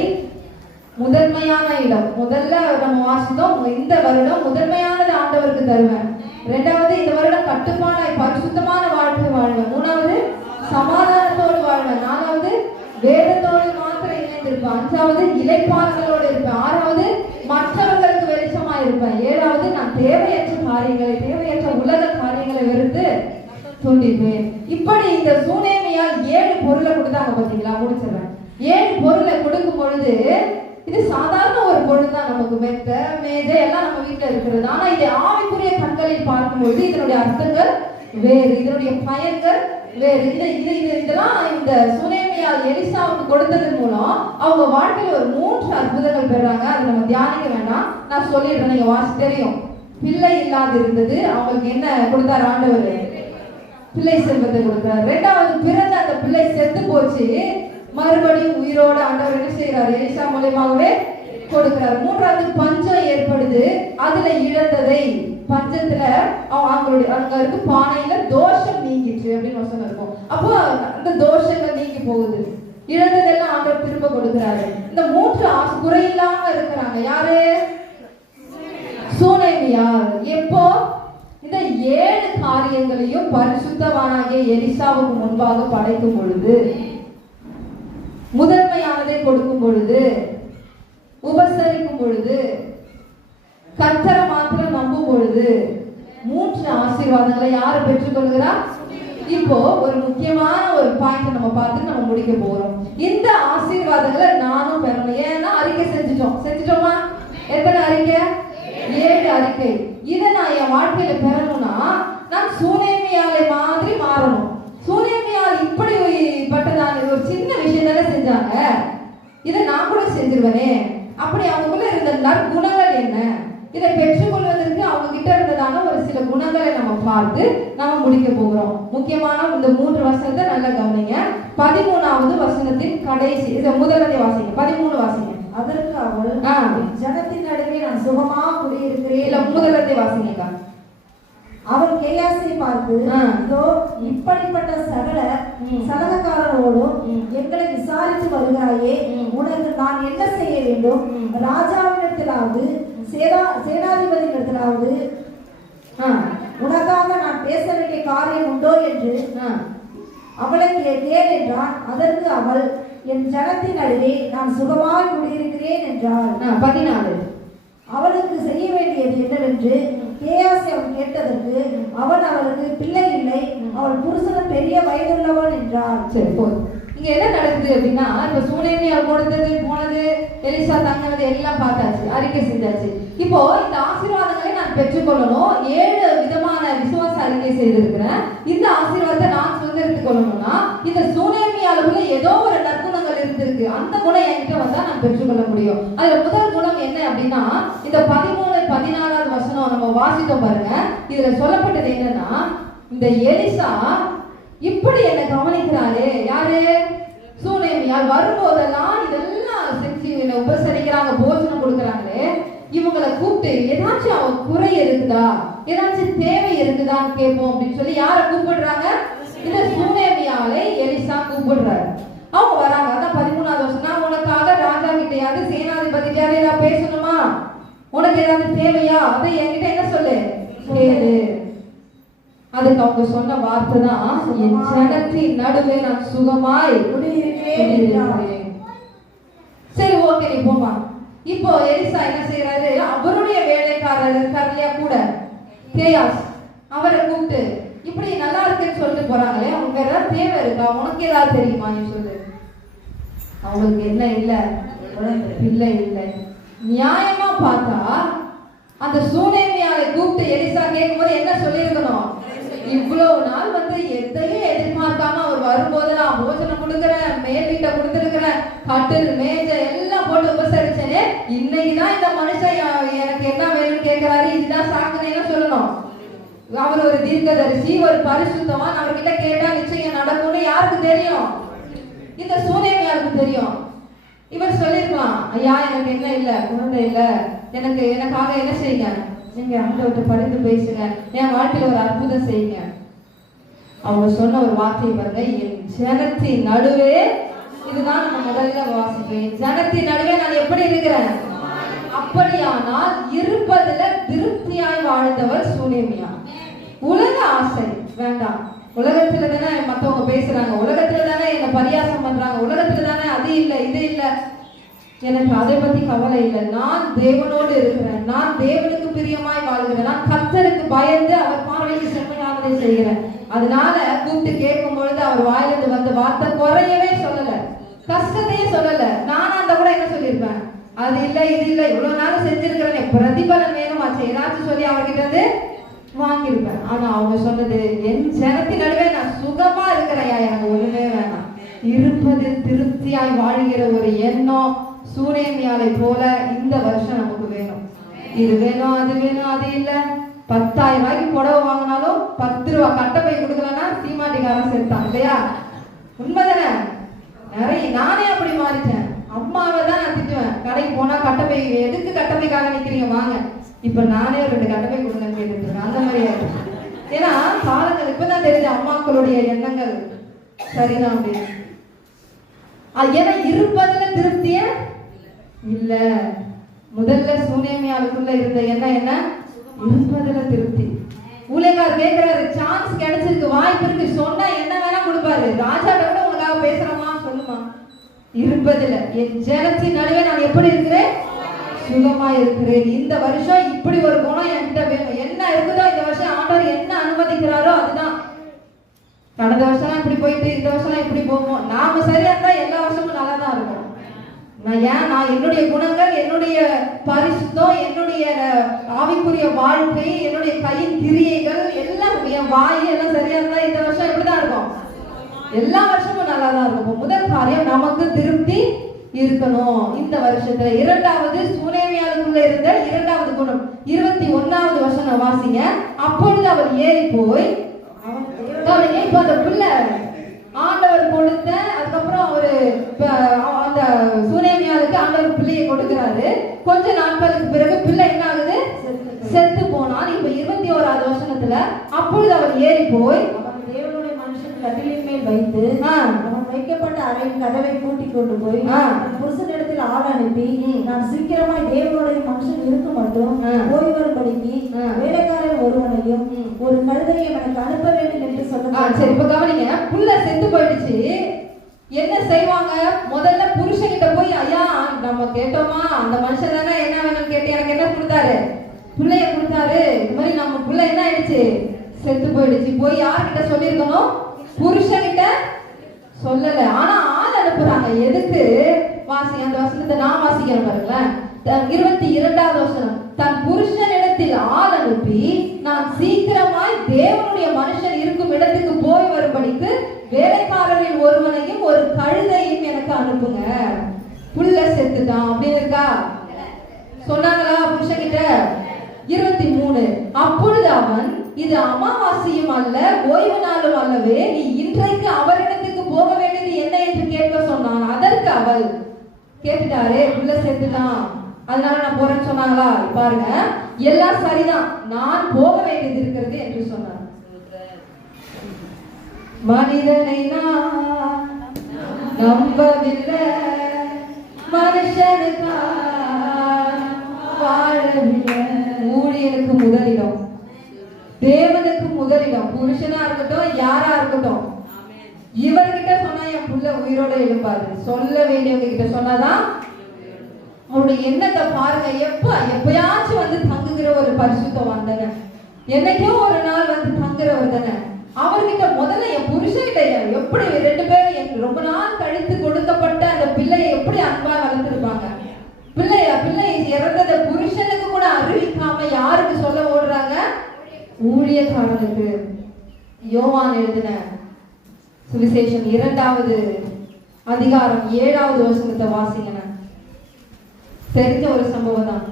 முதன்மையான இடம். முதல்ல நம்ம வாசித்தோம், இந்த வருடம் முதன்மையானது ஆண்டவருக்கு தருவேன். 2வது இந்த வருடம் கட்டுப்பாடாய் பரிசுத்தமான வாழ்க்கை வாழ்வேன். 3வது சமாதானத்தோடு வாழ்வேன். 4வது வேதத்தோடு மாத்திரம் இணைந்திருப்பேன். 5வது இளைப்பாறுதலோடு இருப்பேன். 6வது மற்றவர்களுக்கு வெளிச்சமா இருப்பேன். 7வது நான் தேவையற்ற காரியங்களை, தேவையற்ற உலக காரியங்களை வெறுத்து துண்டிப்பேன். இப்படி இந்த சூனேமியால் 7 பொருளை கொடுத்தாங்க. பாத்தீங்களா? முடிச்சிடறேன். 7 பொருளை கொடுக்கும் பொழுது இது சாதாரண ஒரு பொருள் தான், நமக்கு மெத்த மேஜை எல்லாம் நம்ம வீட்டுல இருக்கிறது. ஆனா இதை ஆவிக்குரிய கண்களில் பார்க்கும்போது இதனுடைய அர்த்தங்கள் வேறு, இதனுடைய பயன்கள் வேறு. இதெல்லாம் இந்த சுனேமியால் எலிசாவுக்கு கொடுத்ததன் மூலம் அவங்க வாழ்க்கையில ஒரு 3 அற்புதங்கள் பெறாங்க. அதை நம்ம தியானிக்க வேண்டாம், நான் சொல்லிடுறேன், நீங்க வாசி தெரியும். பிள்ளை இல்லாது இருந்தது, அவங்களுக்கு என்ன கொடுத்தார் ஆண்டவர்? பிள்ளை செல்வத்தை கொடுத்தார். 2வது பிறந்த அந்த பிள்ளை செத்து போச்சு, மறுபடியும் உயிரோட ஆண்டவர் என்ன செய்யறாரு? எலிசா மூலமாகவே கொடுக்கிறார். 3வது பஞ்சம் ஏற்படுது, அதுல இழந்ததை பஞ்சத்துல அங்க இருக்கு பானையில தோஷம் நீங்கிச்சு அப்படின்னு வசனம் இருக்கும். அப்போ அந்த தோஷங்கள் நீங்கி போகுது, இழந்ததெல்லாம் ஆண்டவர் திரும்ப கொடுக்கிறாரு. இந்த 3 குறையில்லாம இருக்கிறாங்க. யாரு? சூனேமியார். எப்போ? இந்த 7 காரியங்களையும் பரிசுத்தவானாகிய எலிசாவுக்கு முன்பாக படைக்கும் பொழுது, முதன்மையானதை கொடுக்கும் பொழுது, உபசரிக்கும் பொழுது, கர்த்தரை மாத்திரம் நம்பும் பொழுது 3 ஆசீர்வாதங்களை யார் பெற்றுக்கொள்கிறார்? இப்போ ஒரு முக்கியமான ஒரு பாயிண்ட் நம்ம பார்த்து நம்ம முடிக்க போறோம். இந்த ஆசீர்வாதங்களை நானும் பெறணும். ஏன்னா அறிக்கை செஞ்சுட்டோமா? எத்தனை அறிக்கை? 7 அறிக்கை. இதை நான் என் வாழ்க்கையில பெறணும்னா நான் சூனேமியாலை மாதிரி மாறணும். சூனேமியால் இப்படிப்பட்டதான ஒரு சின்ன விஷயம் தானே செஞ்சாங்க, இதை நான் கூட செஞ்சிருவேனே. அப்படி அவங்களுக்குள்ள இருந்த நற்குணங்கள் என்ன, இதை பெற்றுக்கொள்வதற்கு அவங்க கிட்ட இருந்ததான ஒரு சில குணங்களை நம்ம பார்த்து நாம முடிக்க போகிறோம். முக்கியமான இந்த 3 வசனத்தை நல்லா கவனிங்க. 13வது வசனத்தின் கடைசி, இதை முதல்ல வாசிங்க. 13 வாசிங்க. அதற்கு அவள், ஜனத்தின் நடுவே நான் சுகமா குடியிருக்கிறேன். இல்ல முதல்ல வாசிங்கக்கா. அவள் கேயாசை பார்த்து, இதோ இப்படிப்பட்ட சகல சலகக்காரரோடும் எங்களை விசாரித்து வருகிறாயே, உனக்கு நான் என்ன செய்ய வேண்டும்? ராஜாவிடத்திலாவது சேனாதிபதியிடத்திலாவது உனக்காக நான் பேச வேண்டிய காரியம் உண்டோ என்று அவளை கேள் என்றான். அதற்கு அவள், என் ஜனத்தின் நடுவே நான் சுகமாய் குடியிருக்கிறேன் என்றாள். 14 அவளுக்கு செய்ய வேண்டியது என்னவென்று கேயாசி அவள் கேட்டதற்கு, அவன் அவளுக்கு பிள்ளை இல்லை, அவள் புருஷனும் பெரிய வயதுள்ளவன் என்றாள். சரி, போதும். இங்க என்ன நடக்குது அப்படின்னா, இப்ப சூனேமியால் கொடுத்தது போனது, எலிசா தங்கினது எல்லாம் பார்த்தாச்சு, அறிக்கை செஞ்சாச்சு. இப்போ இந்த ஆசீர்வாதங்களை நான் பெற்றுக்கொள்ளணும். 7 விதமான விசுவாச அறிக்கை செய்திருக்கிறேன். இந்த ஆசீர்வாதத்தை நான் சுதந்திரத்துக் கொள்ளணும்னா இந்த சூனேமியாலுக்குள்ள ஏதோ ஒரு நற்குணங்கள் இருந்திருக்கு. அந்த குணம் என்கிட்ட வந்தா நான் பெற்றுக்கொள்ள முடியும். அதுல முதல் குணம் என்ன அப்படின்னா, இந்த 13, 14வது வசனம் நம்ம வாசித்தோம் பாருங்க. இதுல சொல்லப்பட்டது என்னன்னா, இந்த எலிசா இப்படி என்ன கவனிக்கிறாரு. யாரு? சூனேமியால் வரும்போதெல்லாம் இதெல்லாம் செஞ்சு என்ன உபசரிக்கிறாங்க, போஜனம் கொடுக்குறாங்களே, இவங்களை கூப்பிட்டு ஏதாச்சும் அவ குறை இருக்குதா, ஏதாச்சும் தேவை இருக்குதான்னு கேட்போம் அப்படின்னு சொல்லி யாரை கூப்பிடுறாங்க? இந்த சூனேமியாலை எலிசா கூப்பிடுறாரு. அவங்க வராங்க. அதான் 13வது வருஷம், நான் உனக்காக ராஜா கிட்டையாவது சேனாதிபதியாவது ஏதாவது பேசணுமா, உனக்கு ஏதாவது தேவையா, அதை என்கிட்ட என்ன சொல்லு கேளு. அதுக்கு அவங்க சொன்ன வார்த்தை தான், என் ஜனத்தின் நடுவே நான் சுகமாய் குடியிருக்கிறேன். சரி, ஓகே, நீ போமா. இப்போ எலிசா என்ன செய்யறாரு? அவருடைய வேலைக்காரர் இருக்காருலையா கூட, கேயாஸ், அவரை கூப்பிட்டு இப்படி நல்லா இருக்குன்னு சொல்லிட்டு போறாங்களே, அவங்க ஏதாவது தேவை இருக்கா, உனக்கு ஏதாவது தெரியுமா, நீ சொல்லு. அவங்களுக்கு என்ன இல்ல? பிள்ளை இல்லை. நியாயமா பார்த்தா அந்த சூனேமியாவை கூப்பிட்டு எலிசா கேட்கும்போது என்ன சொல்லியிருக்கணும்? இவ்வளவு நாள் எதையும் எதிர்பார்க்காம அவர் வரும்போது நான் போஜனம் கொடுக்குறேன், மேல் வீட்டை கொடுத்துருக்கிறேன், கட்டில் மேஜை எல்லாம் போட்டு உபசரிச்சேனே, இன்னைக்குதான் இந்த மனுஷன் எனக்கு என்ன வேணும்னு கேட்கிறாரு, இதுதான் சாக்குனேன்னு சொல்லணும். அவர் ஒரு தீர்க்கதரிசி, ஒரு பரிசுத்தவான், அவர்கிட்ட கேட்டா நிச்சயம் நடக்கும்னு யாருக்கு தெரியும்? இந்த சூனேமியாருக்கு தெரியும். இவர் சொல்லிருக்கலாம், ஐயா எனக்கு என்ன இல்ல, குழந்தை இல்ல, எனக்காக என்ன செய்யுங்க, நீங்க ஆண்டவர்கிட்ட பரிந்து பேசுங்க, என் வாழ்க்கையில ஒரு அற்புதம் செய்யுங்க. அவங்க சொன்ன ஒரு வார்த்தையை பாருங்க, என் ஜனத்தின் நடுவே, இதுதான் நம்ம முதல்ல வாசிப்பேன், ஜனத்தின் நடுவே நான் எப்படி இருக்கிறேன். அப்படியானால் இருப்பதுல திருப்தியாய் வாழ்ந்தவர் சூனேமியா. உலக ஆசை வேண்டாம். உலகத்துல தானே மத்தவங்க பேசுறாங்க, உலகத்துல தானே என்ன பரியாசம் பண்றாங்க, உலகத்துல தானே அது இல்லை இது இல்லை, எனக்கு அதை பத்தி கவலை இல்லை. நான் தேவனோடு இருக்கிறேன், நான் தேவனுக்கு பிரியமாய் வாழ்கிறேன், நான் கர்த்தருக்கு பயந்து அவர் பார்வைக்கு செம்மையானதை செய்கிறேன். அதனால கூப்பிட்டு கேட்கும் பொழுது அவர் வாயிலிருந்து வந்த வார்த்தை குறையவே சொல்லல, கஷ்டத்தையே சொல்லல. நான் அந்த கூட என்ன சொல்லியிருப்பேன், அது இல்ல இது இல்ல இவ்வளவு நாள் செஞ்சிருக்கிறேனே பிரதிபலன் வேணுமாச்சு ஏதாச்சும் சொல்லி அவர்கிட்ட இருந்து வாங்கியிருப்பேன். ஆனா அவங்க சொன்னது, என் ஜனத்தின் நடுவே நான் சுகமா இருக்கிறேன், எனக்கு ஒண்ணுமே வேணாம். இருப்பதில் திருப்தியாய் வாழ்கிற ஒரு எண்ணம் சூனேமியாலை போல இந்த வருஷம் நமக்கு வேணும். இது வேணும் அது வேணும் அது இல்ல. 10,000 ரூபாய்க்கு புடவை வாங்கினாலும் 10 ரூபா கட்டப்பை கொடுக்கலன்னா சீமாட்டிக்காரன் செத்தான் இல்லையா? உண்மைதானே? நிறைய நானே அப்படி மாறிட்டேன். அம்மாவை தான் நான் திட்டுவேன், கடைக்கு போனா கட்டப்பை எதுக்கு கட்டப்பைக்காக நிக்கிறீங்க வாங்க. இப்ப நானே ஒரு 2 கட்டப்பை கொடுங்கன்னு கேட்டுட்டு இருக்கேன். அந்த மாதிரி ஆயிடுச்சு. ஏன்னா காலங்கள் இப்பதான் தெரிஞ்ச அம்மாக்களுடைய எண்ணங்கள் சரிதான் அப்படின்னு. ஏன்னா இருப்பதுல திருப்திய இல்ல. முதல்ல சூனேமியாளுக்குள்ள இருந்த எண்ணம் என்ன? இருப்பதுல திருப்தி. ஊழியக்காரர் கேட்கிறாரு, சான்ஸ் கிடைச்சிருக்கு, வாய்ப்பு இருக்கு, சொன்னா என்ன வேணா கொடுப்பாரு. ராஜாட்ட கூட உனக்காக பேசுறமா சொல்லுமா. இருப்பதுல என் ஜனத்தின் நடுவே நான் எப்படி இருக்கிறேன்? சுகமா இருக்கிறேன். இந்த வருஷம் இப்படி ஒரு குணம் என்கிட்ட வேணும். என்ன இருக்குதோ இந்த வருஷம் ஆண்டவர் என்ன அனுமதிக்கிறாரோ அதுதான். கடந்த வருஷம் இப்படி போயிட்டு இந்த வருஷம் இப்படி போவோம். நாம சரியா இருந்தா எல்லா வருஷமும் நல்லா தான் இருக்கும். நான் என்னுடைய குணங்கள், என்னுடைய பரிசுத்தம், என்னுடைய ஆவிக்குரிய வாழ்க்கை, என்னுடைய கையின் கிரியைகள் எல்லாம், என் வாய் எல்லாம் சரியா இருந்தா இந்த வருஷம் எப்படிதான் இருக்கும்? எல்லா வருஷமும் நல்லா தான் இருக்கும். முதல் காரியம் நமக்கு திருப்தி இருக்கணும் இந்த வருஷத்துல. இரண்டாவது சூனேமியாளுக்குள்ள இருந்த இரண்டாவது குணம் 21வது வசனம் வாசிங்க. அப்பொழுது அவர் ஏறி போய் இப்ப அந்த பிள்ளை ஆண்டவர் கொடுத்த, அதுக்கப்புறம் அவரு அந்த சூனேமியாளுக்கு ஆண்டவர் பிள்ளையை கொடுக்கிறாரு. கொஞ்ச நாட்களுக்கு பிறகு பிள்ளை என்ன ஆகுது? செத்து போனான். இப்ப 21வது வசனத்துல அப்பொழுது அவர் ஏறி போய் தேவனுடைய மனுஷன் கட்டிலின் மேல் வைத்து அவன் வைக்கப்பட்ட அறையின் கதவை பூட்டி கொண்டு போய் புருஷனிடத்தில் ஆள் அனுப்பி, நான் சீக்கிரமாய் தேவனுடைய மனுஷன் இருக்க மட்டும் போய் வரும்படிக்கு வேலைக்காரன் ஒருவனையும் ஒரு கழுதையும் எனக்கு அனுப்ப வேண்டும் என்று சொல்ல. சரி, இப்ப கவனிங்க. புள்ள செத்து போயிடுச்சு. என்ன செய்வாங்க? முதல்ல புருஷன்கிட்ட போய், ஐயா நம்ம கேட்டோமா, அந்த மனுஷன் தானே என்ன வேணும்னு கேட்டு எனக்கு என்ன கொடுத்தாரு? பிள்ளைய கொடுத்தாரு. இது மாதிரி நம்ம புள்ள என்ன ஆயிடுச்சு? செத்து போயிடுச்சு. போய் யார்கிட்ட சொல்லிருக்கணும்? புருஷன்கிட்ட சொல்லல. ஆனா ஆள் அனுப்புறாங்க. எதுக்கு? வாசி அந்த வசனத்தை நான் வாசிக்கிறேன் பாருங்களேன். 22வது வசனம். தன் புருஷனிடத்தில் ஆள் அனுப்பி, நான் சீக்கிரமாய் தேவனுடைய மனுஷன் இருக்கும் இடத்துக்கு போய் வரும்படிக்கு வேலைக்காரரில் ஒருவனையும் ஒரு கழுதையும் எனக்கு அனுப்புங்க. புள்ள செத்துட்டான் அப்படின்னு இருக்கா? சொன்னாங்களா புருஷன்கிட்ட? 23. அப்பொழுது அவன், இது அமாவாசையும் அல்ல ஓய்வு நாளும் அல்லவே, நீ இன்றைக்கு அவரிடத்துக்கு போக வேண்டியது என்ன என்று கேட்க சொன்னான். அதற்கு அவள், கேட்டுட்டாரே புள்ள செத்துட்டான் அதனால நான் போறேன்னு சொன்னாங்களா? பாருங்க, எல்லாம் சரிதான், நான் போக வேண்டியது இருக்கிறது என்று சொன்னார். மனிதனை நான் நம்பவில்லை, மனுஷனுக்கா வாழவில்லை. ஊழியனுக்கு முதலிடம், தேவனுக்கு முதலிடம். புருஷனா இருக்கட்டும் யாரா இருக்கட்டும், இவர்கிட்ட சொன்னா என் புள்ள உயிரோட எழுப்பாரு. சொல்ல வேண்டியவங்க கிட்ட சொன்னாதான். அவருடைய எண்ணத்தை பாருங்க. எப்பயாச்சும் வந்து தங்குகிற ஒரு பரிசுத்தவான் தானே, என்னைக்கோ ஒரு நாள் வந்து தங்குறவர் தானே. அவர்கிட்ட முதல்ல என் புருஷன்கிட்ட எப்படி 2 பேரும் ரொம்ப நாள் கழித்து கொடுக்கப்பட்ட அந்த பிள்ளையை எப்படி அன்பா வளர்த்திருப்பாங்க. பிள்ளை இறந்தத புருஷனுக்கு கூட அறிவிக்காம யாருக்கு சொல்ல ஓடுறாங்க? ஊழியக்காரனுக்கு. யோவான் எழுதின சுவிசேஷம் 2வது அதிகாரம் 7வது வசனத்தை வாசிங்க. தெரிஞ்ச ஒரு சம்பவம் தான்.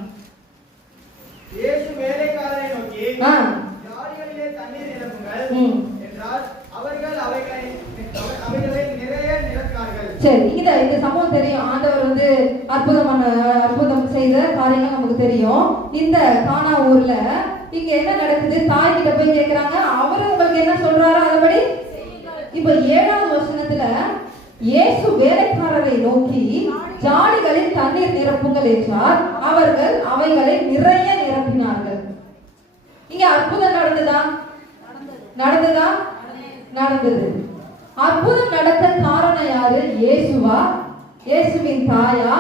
இயேசு வேலைக்காரரை நோக்கி, ஜாடிகளிலே தண்ணீர் நிரப்புங்கள் என்றார். அவர்கள் அவைகளை நிறைய நிரப்பினார்கள். சரி, இந்த சம்பவம் தெரியும். ஆண்டவர் வந்து அற்புதம் செய்த காரியங்கள் நமக்கு தெரியும். இந்த கானா ஊர்ல இங்க என்ன நடக்குது? தாய் கிட்ட போய் கேக்குறாங்க. அவரு உங்களுக்கு என்ன சொல்றாரோ அதபடி. இப்ப 7வது வசனத்துல இயேசு வேலைக்காரரை நோக்கி, ஜாடிகளில் தண்ணீர் நிரப்புங்கள் என்றார். அவர்கள் அவைகளை நிறைய நிரப்பினார்கள். இங்க அற்புதம் நடந்ததா? நடந்தது. அற்புதம் நடக்க காரணம் யாரு? இயேசுவா? இயேசுவின் தாயா?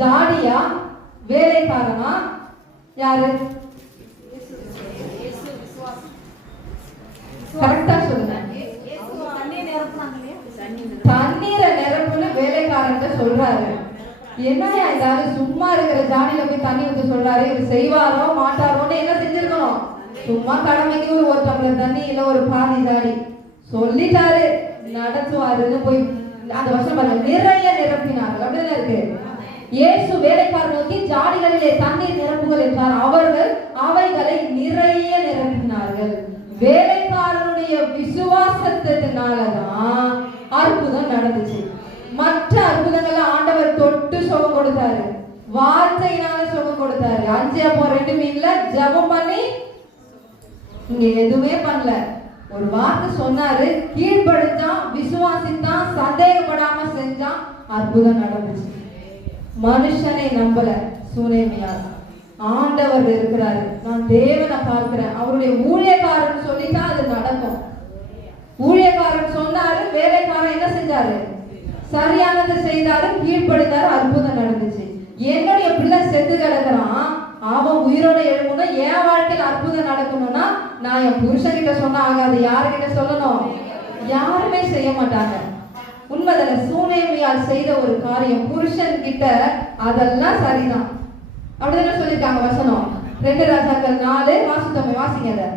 ஜாடியா? வேலைக்காரனா? யாரு? கரெக்டா சொல்லுங்க. தண்ணீரை நிரப்புன்னு வேலைக்காரன் சொல்றாரு. என்னையா இதாரு சும்மா இருக்கிற ஜாடியில போய் தண்ணி ஊற்ற சொல்றாரு, இவர் செய்வாரோ மாட்டாரோன்னு என்ன செஞ்சிருக்கணும்? சும்மா கடமைக்கு ஒரு டம்ளர் தண்ணி இல்ல ஒரு பாதி ஜாடி சொல்லிட்டாரு நடத்துவாருன்னு போய் அந்த வருஷம் பாருங்க, நிறைய நிரப்பினார்கள். அப்படிதான் இருக்கு. இயேசு வேலைக்காரர் நோக்கி ஜாடிகளிலே தண்ணீர் நிரப்புகள் என்றார். அவர்கள் அவைகளை நிறைய நிரப்பினார்கள். வேலைக்காரனுடைய விசுவாசத்தினாலதான் அற்புதம் நடந்துச்சு. மற்ற அற்புதங்களை ஆண்டவர் தொட்டு சுகம் கொடுத்தாரு, வார்த்தையினால சுகம் கொடுத்தாரு. 5 அப்பம் 2 மீன்ல ஜெபம் பண்ணி இங்க எதுவுமே பண்ணல, ஒரு வார்த்தை சொன்னாரு, கீழ்படிஞ்சான், விசுவாசித்தான், சந்தேகப்படாம செஞ்சான், அற்புதம் நடந்துச்சு. மனுஷனை நம்பல சூனேமியா. ஆண்டவர் இருக்கிறாரு, நான் தேவனை பார்க்கிறேன், அவருடைய ஊழியக்காரன் சொல்லிட்டா அது நடக்கும். ஊழியக்காரன் சொன்னாரு, வேலைக்காரன் என்ன செஞ்சாரு? சரியானதை செய்தாரு, கீழ்படிந்தாரு, அற்புதம் நடந்துச்சு. என்னுடைய பிள்ளை செத்து கிடக்குறான், அவன் உயிரோட எழுப்பணும், என் வாழ்க்கையில் அற்புதம் நடக்கணும்னா நான் என் புருஷன்கிட்ட சொன்னா ஆகாது. யாருக்கிட்ட சொல்லணும்? யாருமே செய்ய மாட்டாங்க. உண்மைதான? சூனேமியால் செய்த ஒரு காரியம் புருஷன் கிட்ட அதெல்லாம் சரிதான். அப்படிதானே சொல்லியிருக்காங்க வசனம். 2 ராஜாக்கள் 4 வாசித்தோமே, வாசிங்க அதை.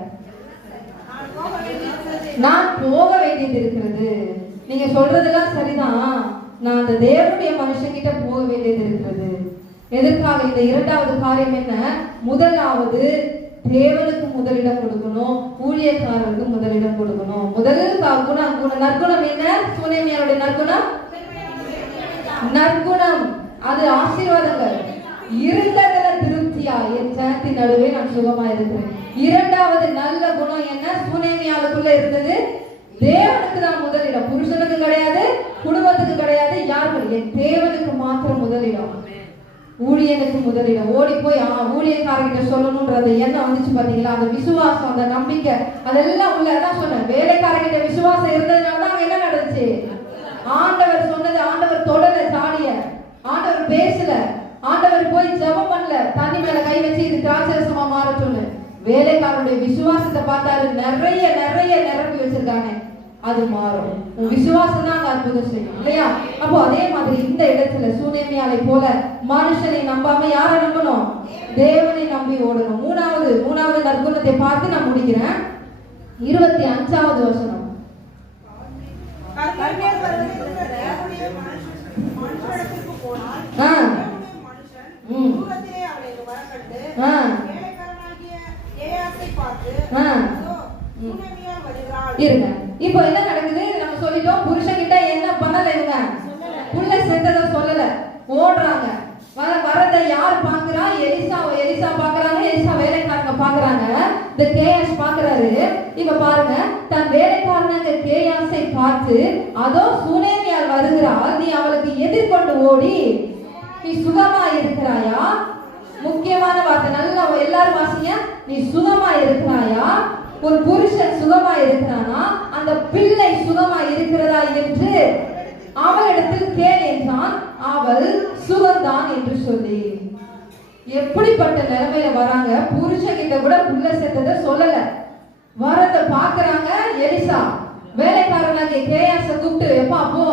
நான் போக வேண்டியது இருக்கிறது. நீங்க சொல்றதெல்லாம் சரிதான், நான் அந்த தேவனுடைய மனுஷங்கிட்ட போக வேண்டியது இருக்கிறது. எதற்காக? இந்த 2வது காரியம் என்ன? முதலாவது தேவனுக்கு முதலிடம் கொடுக்கணும், ஊழியக்காரருக்கு முதலிடம் கொடுக்கணும். முதல் நற்குணம் என்ன? சூனேமியாருடைய நற்குணம் நற்குணம், அது ஆசீர்வாதங்கள். இருந்ததுல திருப்தியா, என் ஜனத்தின் நடுவே நான் சுகமா இருக்கிறேன். 2வது நல்ல குணம் என்ன? சூனேமியாளுக்குள்ள இருந்தது, தேவனுக்கு தான் முதலிடம். புருஷனுக்கு கிடையாது, குடும்பத்துக்கு கிடையாது, யாருக்கு? என் தேவனுக்கு மாத்திரம் முதலிடம், ஊழியனுக்கு முதலிடம். ஓடி போய் ஊழியக்காரர்கிட்ட சொல்லணும்ன்றது என்ன வந்துச்சு பாத்தீங்களா? அந்த விசுவாசம், அந்த நம்பிக்கை, அதெல்லாம் உள்ளதான் சொன்னேன். வேலைக்காரர்கிட்ட விசுவாசம் இருந்ததுனாலதான் அங்க என்ன நடந்துச்சு? ஆண்டவர் சொன்னது, ஆண்டவர் தொடர ஜாடிய, ஆண்டவர் பேசல, ஆண்டவர் போய் ஜெபம் பண்ணல, தண்ணி மேல கை வச்சு இது திராட்சரசமா மாற சொல்லு. வேலைக்காரனுடைய விசுவாசத்தை பார்த்தாரு, நிறைய நிறைய நிரப்பி வச்சிருக்காங்க, அது மாறும். உன் விசுவாசம் தான் அற்புதம் செய்யும், இல்லையா? அப்போ அதே மாதிரி இந்த இடத்துல சூனேமியாவை போல மனுஷனை நம்பாம யாரை நம்பணும்? தேவனை நம்பி ஓடணும். மூணாவது நற்குணத்தை பார்த்து நான் முடிக்கிறேன். 25வது வசனம். இருங்க, இப்போ என்ன நடக்குது? நம்ம சொல்லிட்டோம், புருஷன் கிட்ட என்ன பண்ணல, இவங்க புள்ள செத்தத சொல்லல, ஓடுறாங்க. வரத யார் பாக்குறா? எலிசா பாக்குறாங்க, எலிசா வேலைக்காரங்க பாக்குறாங்க, இந்த கேயாஸ் பாக்குறாரு. இப்ப பாருங்க, தன் வேலைக்காரனாக கேயாசை பார்த்து, அதோ சூனேமியால் வருகிறாள், நீ அவளுக்கு எதிர்கொண்டு ஓடி நீ சுகமா இருக்கிறாயா? முக்கியமான வார்த்தை, நல்லா எல்லாரும் வாசிங்க. நீ சுகமா இருக்கிறாயா? ஒரு புருஷன் சுகமா இருக்கிறானா? அந்த பிள்ளை சுகமா இருக்கிறதா என்று அவளிடத்தில் கேள் என்றான். அவள் சுகம்தான் என்று சொல்லி. எப்படிப்பட்ட நிலைமையில வராங்க? புருஷன் கிட்ட கூட புள்ள செத்தத சொல்லல, வரத பாக்குறாங்க. எலிசா வேலைக்காரனாகிய கேயாச கூப்பிட்டு, எப்பா போ,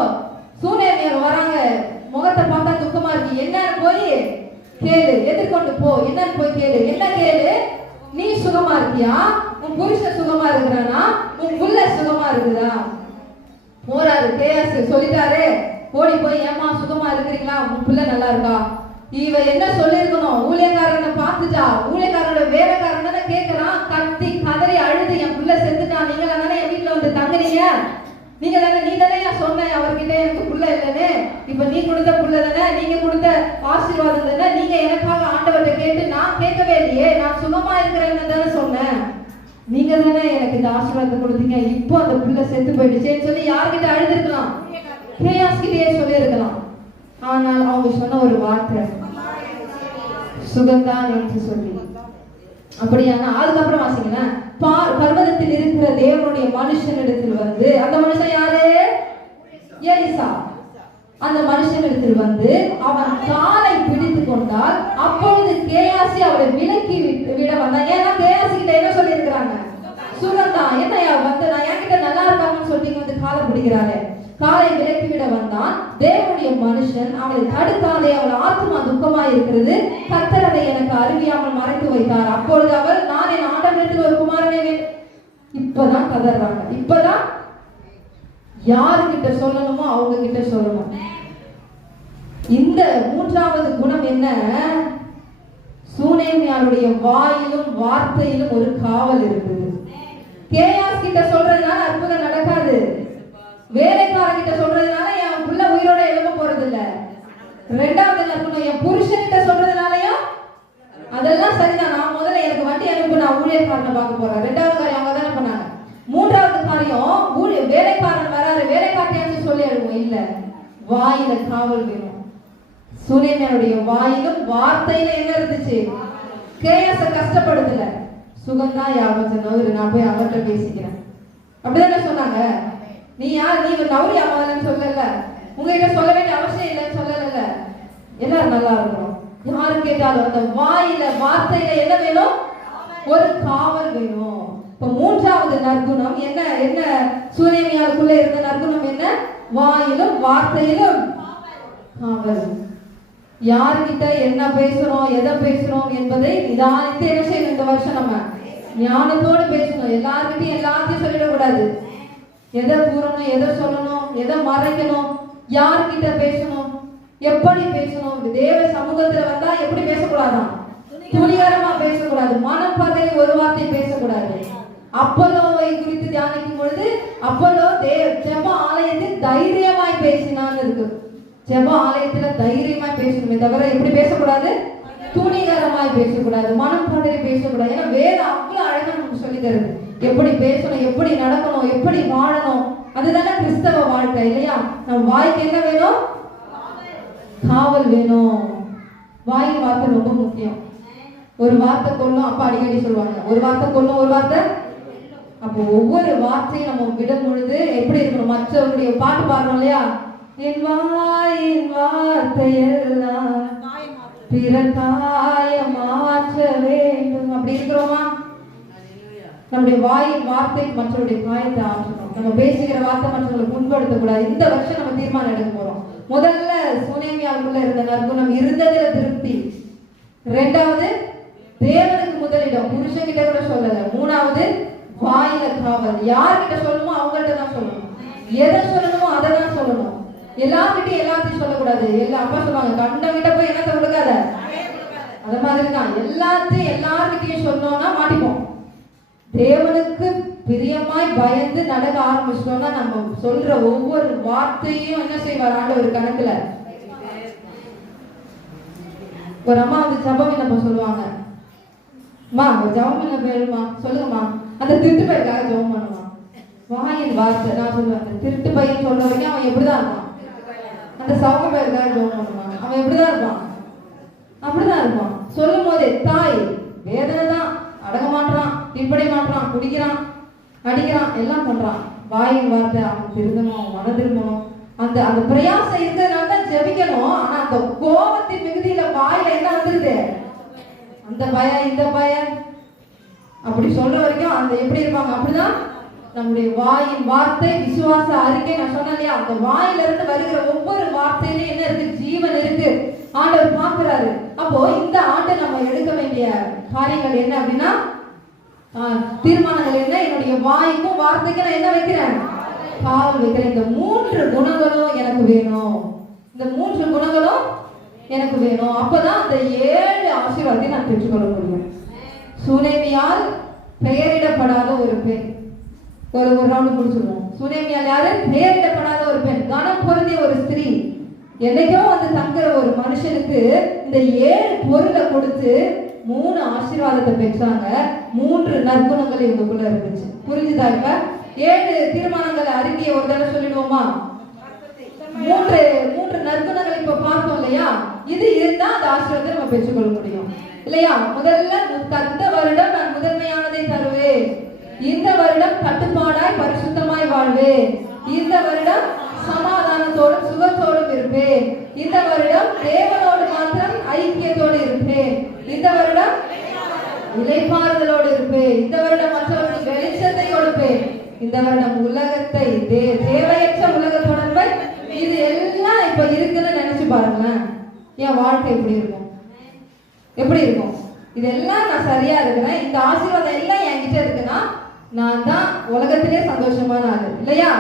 சூனேமியார் வராங்க, முகத்தை பார்த்தா துக்கமா இருக்கு, என்னன்னு போய் கேளு, எதிர்கொண்டு போ, என்னன்னு போய் கேளு. என்ன கேளு? நீ சுகமா இருக்கியா? உன் புருஷன் சுகமா இருக்கிறானா? உன் புள்ள சுகமா இருக்குதா? போறாரு கேயாசு, சொல்லிட்டாரு, ஓடி போய், ஏமா சுகமா இருக்கிறீங்களா? உன் புள்ள நல்லா இருக்கா? இவ என்ன சொல்லிருக்கணும்? ஊழியக்காரனை பார்த்துட்டா, ஊழியக்காரனோட வேலைக்காரன் தானே கேட்கறான், கத்தி கதறி அழுது, என் புள்ள செத்துட்டான், நீங்க தானே என் வீட்டுல வந்து தங்குறீங்க, நீ தானே சொன்ன அவர்கிட்ட எனக்கு புள்ள இல்லைன்னு, இப்ப நீ கொடுத்த புள்ள தானே, நீங்க கொடுத்த ஆசீர்வாதம் தானே, நீங்க எனக்காக ஆண்டவர்கிட்ட கேட்டு, நான் கேட்கவே இல்லையே, நான் சுகமா இருக்கிறேன்னு தானே சொன்னேன், நீங்க தானே எனக்கு இந்த ஆசீர்வாதத்தை கொடுத்தீங்க, இப்போ அந்த புள்ள செத்து போயிடுச்சேன்னு சொல்லி யார்கிட்ட அழுதுருக்கலாம்? கேயாஸ்கிட்டயே சொல்லி இருக்கலாம். ஆனால் அவங்க சொன்ன ஒரு வார்த்தை சுகந்தான் என்று சொல்லி. அப்படியான அதுக்கப்புறம் வாசிங்கன்னா, பர்வதத்தில் இருக்கிற தேவனுடைய மனுஷனிடத்தில் வந்து, அந்த மனுஷன் யாரு? எலிசா. அந்த மனுஷனிடத்தில் வந்து அவன் காலை பிடித்து கொண்டால், அப்பொழுது கேயாசி அவளை விலக்கி விட வந்தான். ஏன்னா கேயாசி கிட்ட என்ன சொல்லி இருக்கிறாங்க? சுகந்தான். என்னையா வந்து நான் என்கிட்ட நல்லா இருக்காங்கன்னு சொல்லி வந்து காலை பிடிக்கிறாரு. காலை விலக்கிவிட வந்தான். தேவனுடைய மனுஷன் அவளை தடுக்காதே, அவள் ஆத்மா துக்கமாய் இருக்கிறது, கர்த்தர் அதை எனக்கு அறிவியாமல் மறைத்து வைத்தார். அப்பொழுது அவள், நான் என் ஆண்டவனிடத்தில் ஒரு குமாரனை இப்பதான் கதறாங்க. இப்பதான் யாருக்கிட்ட சொல்லணுமோ அவங்க கிட்ட சொல்லணும். இந்த மூன்றாவது குணம் என்ன? சூனேமியாருடைய வாயிலும் வார்த்தையிலும் ஒரு காவல் இருக்குது. கேயாஸ் கிட்ட சொல்றதுனால அற்புதம் நடக்காது. வேலைக்காரங்கிட்ட சொல்றதுனால என் புள்ள உயிரோட எழுத போறது இல்ல. ரெண்டாவது நற்குணம், என் புருஷன்கிட்ட சொல்றதுனாலயும் அதெல்லாம் சரிதான். நான் முதல்ல எனக்கு வண்டி அனுப்பு, நான் ஊழியக்காரனை பார்க்க போறேன். ரெண்டாவது காரியம் அவங்க தானே பண்ணாங்க. மூன்றாவது காரியம், வேலைக்காரன் வராரு, வேலைக்காரனையாச்சும் சொல்லி அழுவோம். இல்ல, வாயில காவல் வேணும். சூனேமியாருடைய வாயிலும் வார்த்தையில என்ன இருந்துச்சு? கேயாச கஷ்டப்படுத்தல. சுகந்தான் யாரும் சொன்னவர், நான் போய் அவர்கிட்ட பேசிக்கிறேன் அப்படிதானே சொன்னாங்க. நீ யார்? நீ நவரி அம்மாலன்னு சொல்லல, உங்ககிட்ட சொல்ல வேண்டிய அவசியம் இல்லைன்னு சொல்லல. எல்லாரும் நல்லா இருக்கணும். யாரு கேட்டாலும் அந்த வாயில வார்த்தையில என்ன வேணும்? ஒரு காவல் வேணும். இப்ப மூன்றாவது நற்குணம் என்ன? என்ன சூனேமியாருக்குள்ள இருந்த நற்குணம் என்ன? வாயிலும் வார்த்தையிலும் காவல். யாருக்கிட்ட என்ன பேசுறோம், எதை பேசுறோம் என்பதை நிதானித்து என்ன செய்யணும்? இந்த வருஷம் நம்ம ஞானத்தோடு பேசணும். எல்லார்கிட்டையும் எல்லாத்தையும் சொல்லிடக்கூடாது. எதை கூறணும், எதை சொல்லணும், எதை மறைக்கணும், யார்கிட்ட பேசணும், எப்படி பேசணும். தேவ சமூகத்துல வந்தா எப்படி பேசக்கூடாதான்? துணிகரமா பேசக்கூடாது. மனம் பதறி ஒரு வார்த்தை பேசக்கூடாது. அப்போலோவை குறித்து தியானிக்கும் பொழுது அப்போலோ ஜெப ஆலயத்தில் தைரியமாய் பேசினான்னு இருக்கு. ஜெப ஆலயத்துல தைரியமாய் பேசணுமே தவிர எப்படி பேசக்கூடாது? துணிகரமாய் பேசக்கூடாது, மனம் பதறி பேசக்கூடாது. ஏன்னா வேதம் அவ்வளவு அழகா நமக்கு சொல்லி தருது. எப்படி பேசணும், எப்படி நடக்கணும், எப்படி வாழணும். அதுதானே கிறிஸ்தவ வாழ்க்கை இல்லையா? நம்ம வாய்க்கு என்ன வேணும்? காவல் வேணும். வாய் வார்த்தை ரொம்ப முக்கியம். ஒரு வார்த்தை கொள்ளும், அப்பா அடிக்கடி சொல்லுவாங்க, ஒரு வார்த்தை கொள்ளும், ஒரு வார்த்தை. அப்போ ஒவ்வொரு வார்த்தையும் நம்ம விடும் பொழுது எப்படி இருக்கணும்? மற்றவருடைய பாட்டு பாடுறோம் இல்லையா? என் வாயின் வார்த்தையெல்லாம் பிறர் காயம் மாற்ற வேண்டும். அப்படி இருக்கிறோமா? நம்முடைய வாயின் வார்த்தை மற்றவருடைய காயத்தை ஆற்றணும். நம்ம பேசுகிற வார்த்தை மற்றவர்களை புண்படுத்தக்கூடாது. இந்த வருஷம் நம்ம தீர்மானம் எடுக்க போறோம். முதல்ல சூனேமியாருக்குள்ள இருந்த நற்குணம் இருந்ததுல திருப்தி. ரெண்டாவது, தேவனுக்கு முதலிடம், புருஷன் கிட்ட கூட சொல்லல. மூணாவது, வாயில காவல். யார்கிட்ட சொல்லணுமோ அவங்கள்ட்ட தான் சொல்லணும். எதை சொல்லணுமோ அதை தான் சொல்லணும். எல்லார்கிட்டையும் எல்லாத்தையும் சொல்லக்கூடாது. அப்பா சொல்லுவாங்க, கண்டவங்கிட்ட போய் என்னத்தை கொடுக்காத. அது மாதிரிதான் எல்லாத்தையும் எல்லார்கிட்டையும் சொன்னோம்னா மாட்டிப்போம். தேவனுக்கு பிரியமாய் பயந்து நடக்க ஆரம்பிச்சிட்டோம்னா நம்ம சொல்ற ஒவ்வொரு வார்த்தையும் என்ன செய்வார் ஆண்டவர் கணக்குல. ஒரு அம்மா வந்து ஜபம் என்ன சொல்லுவாங்க, மா ஜபம் என்ன பேருமா சொல்லுங்கம்மா, அந்த திருட்டு பையனுக்காக ஜபம் பண்ணுவான். வாயின் வார்த்தை நான் சொல்லுவேன், அந்த திருட்டு பையன் சொல்ற வரைக்கும் அவன் எப்படிதான் இருப்பான். அந்த சவுக பையனுக்காக ஜபம் பண்ணுவான், அவன் எப்படிதான் இருப்பான், அப்படிதான் இருப்பான். சொல்லும் போதே தாய் வேதனை தான், அடங்க மாட்டான், பின்படைய மாட்டான், குடிக்கிறான், அடிக்கிறான், எல்லாம் பண்றான். வாயின் வார்த்தை அவன் திருந்தணும், மன திரும்பணும். அந்த அந்த பிரயாசம் இருக்கிறதுனால தான் ஜெபிக்கணும். ஆனா அந்த கோபத்தின் மிகுதியில வாயில என்ன வந்துருது, அந்த பயம் இந்த பயம் அப்படி சொல்ற வரைக்கும் அந்த எப்படி இருப்பாங்க. அப்படிதான் நம்முடைய வாயின் வார்த்தை விசுவாச அறிக்கை. நான் சொன்னேன் இல்லையா, அந்த வாயில இருந்து வருகிற ஒவ்வொரு வார்த்தையிலும் என்ன இருக்கு, ஜீவன் இருக்கு. ஆண்டவர் பார்க்கிறாரு. அப்போ இந்த ஆண்டு நம்ம எடுக்க வேண்டிய காரியங்கள் என்ன அப்படின்னா, தீர்மானங்கள் என்ன? என்னுடைய வாய்க்கும் வார்த்தைக்கும் நான் என்ன வைக்கிறேன், காவல் வைக்கிறேன். இந்த 3 குணங்களும் எனக்கு வேணும். இந்த 3 குணங்களும் எனக்கு வேணும். அப்பதான் அந்த 7 ஆசீர்வாதத்தை நான் பெற்றுக்கொள்ள முடியும். சூனேமியால் பெயரிடப்படாத ஒரு பெண். ஒரு ரவுண்ட் முடிச்சிருவோம். சூனேமியால் யாரு? பெயரிடப்படாத ஒரு பெண், கனம் பொருந்திய ஒரு ஸ்திரீ. என்னைக்கோ வந்து தங்குற ஒரு மனுஷனுக்கு இந்த 7 பொருளை கொடுத்து 3 ஆசீர்வாதத்தை பெற்றாங்க. 3 நற்குணங்கள் இவங்களுக்குள்ள இருந்துச்சு. புரிஞ்சுதா? இப்ப 7 தீர்மானங்களை அறிக்கையை ஒரு தடவை சொல்லிடுவோமா? 3 நற்குணங்கள் இப்ப பார்த்தோம் இல்லையா? இது இருந்தா அந்த ஆசீர்வாதத்தை நம்ம பெற்றுக்கொள்ள முடியும் இல்லையா? முதல்ல, இந்த வருடம் நான் முதன்மையானதை தருவேன். இந்த வருடம் கட்டுப்பாடாய் பரிசுத்தமாய் வாழ்வேன். இந்த வருடம் சமாதானத்தோடும் சுகத்தோடும் இருப்பேன். இந்த வருடம் தேவனோடு மாத்திரம் ஐக்கியத்தோடு இருப்பேன். இந்த வருடம் இளைப்பாறுதலோடு இருப்பேன். இந்த வருடம் மற்றவர்களுக்கு வெளிச்சத்தை கொடுப்பேன். இந்த வருடம் உலகத்தை தேவையற்ற உலக தொடர்பை இது எல்லாம் இப்ப இருக்குன்னு நினைச்சு பாருங்களேன். என் வாழ்க்கை எப்படி இருக்கும்? எப்படி இருக்கும்? இதெல்லாம் நான் சரியா இருக்கிறேன், இந்த ஆசீர்வாதம் எல்லாம் என்கிட்ட இருக்குன்னா நான் தான் உலகத்திலே சந்தோஷமான ஆளு இல்லையா?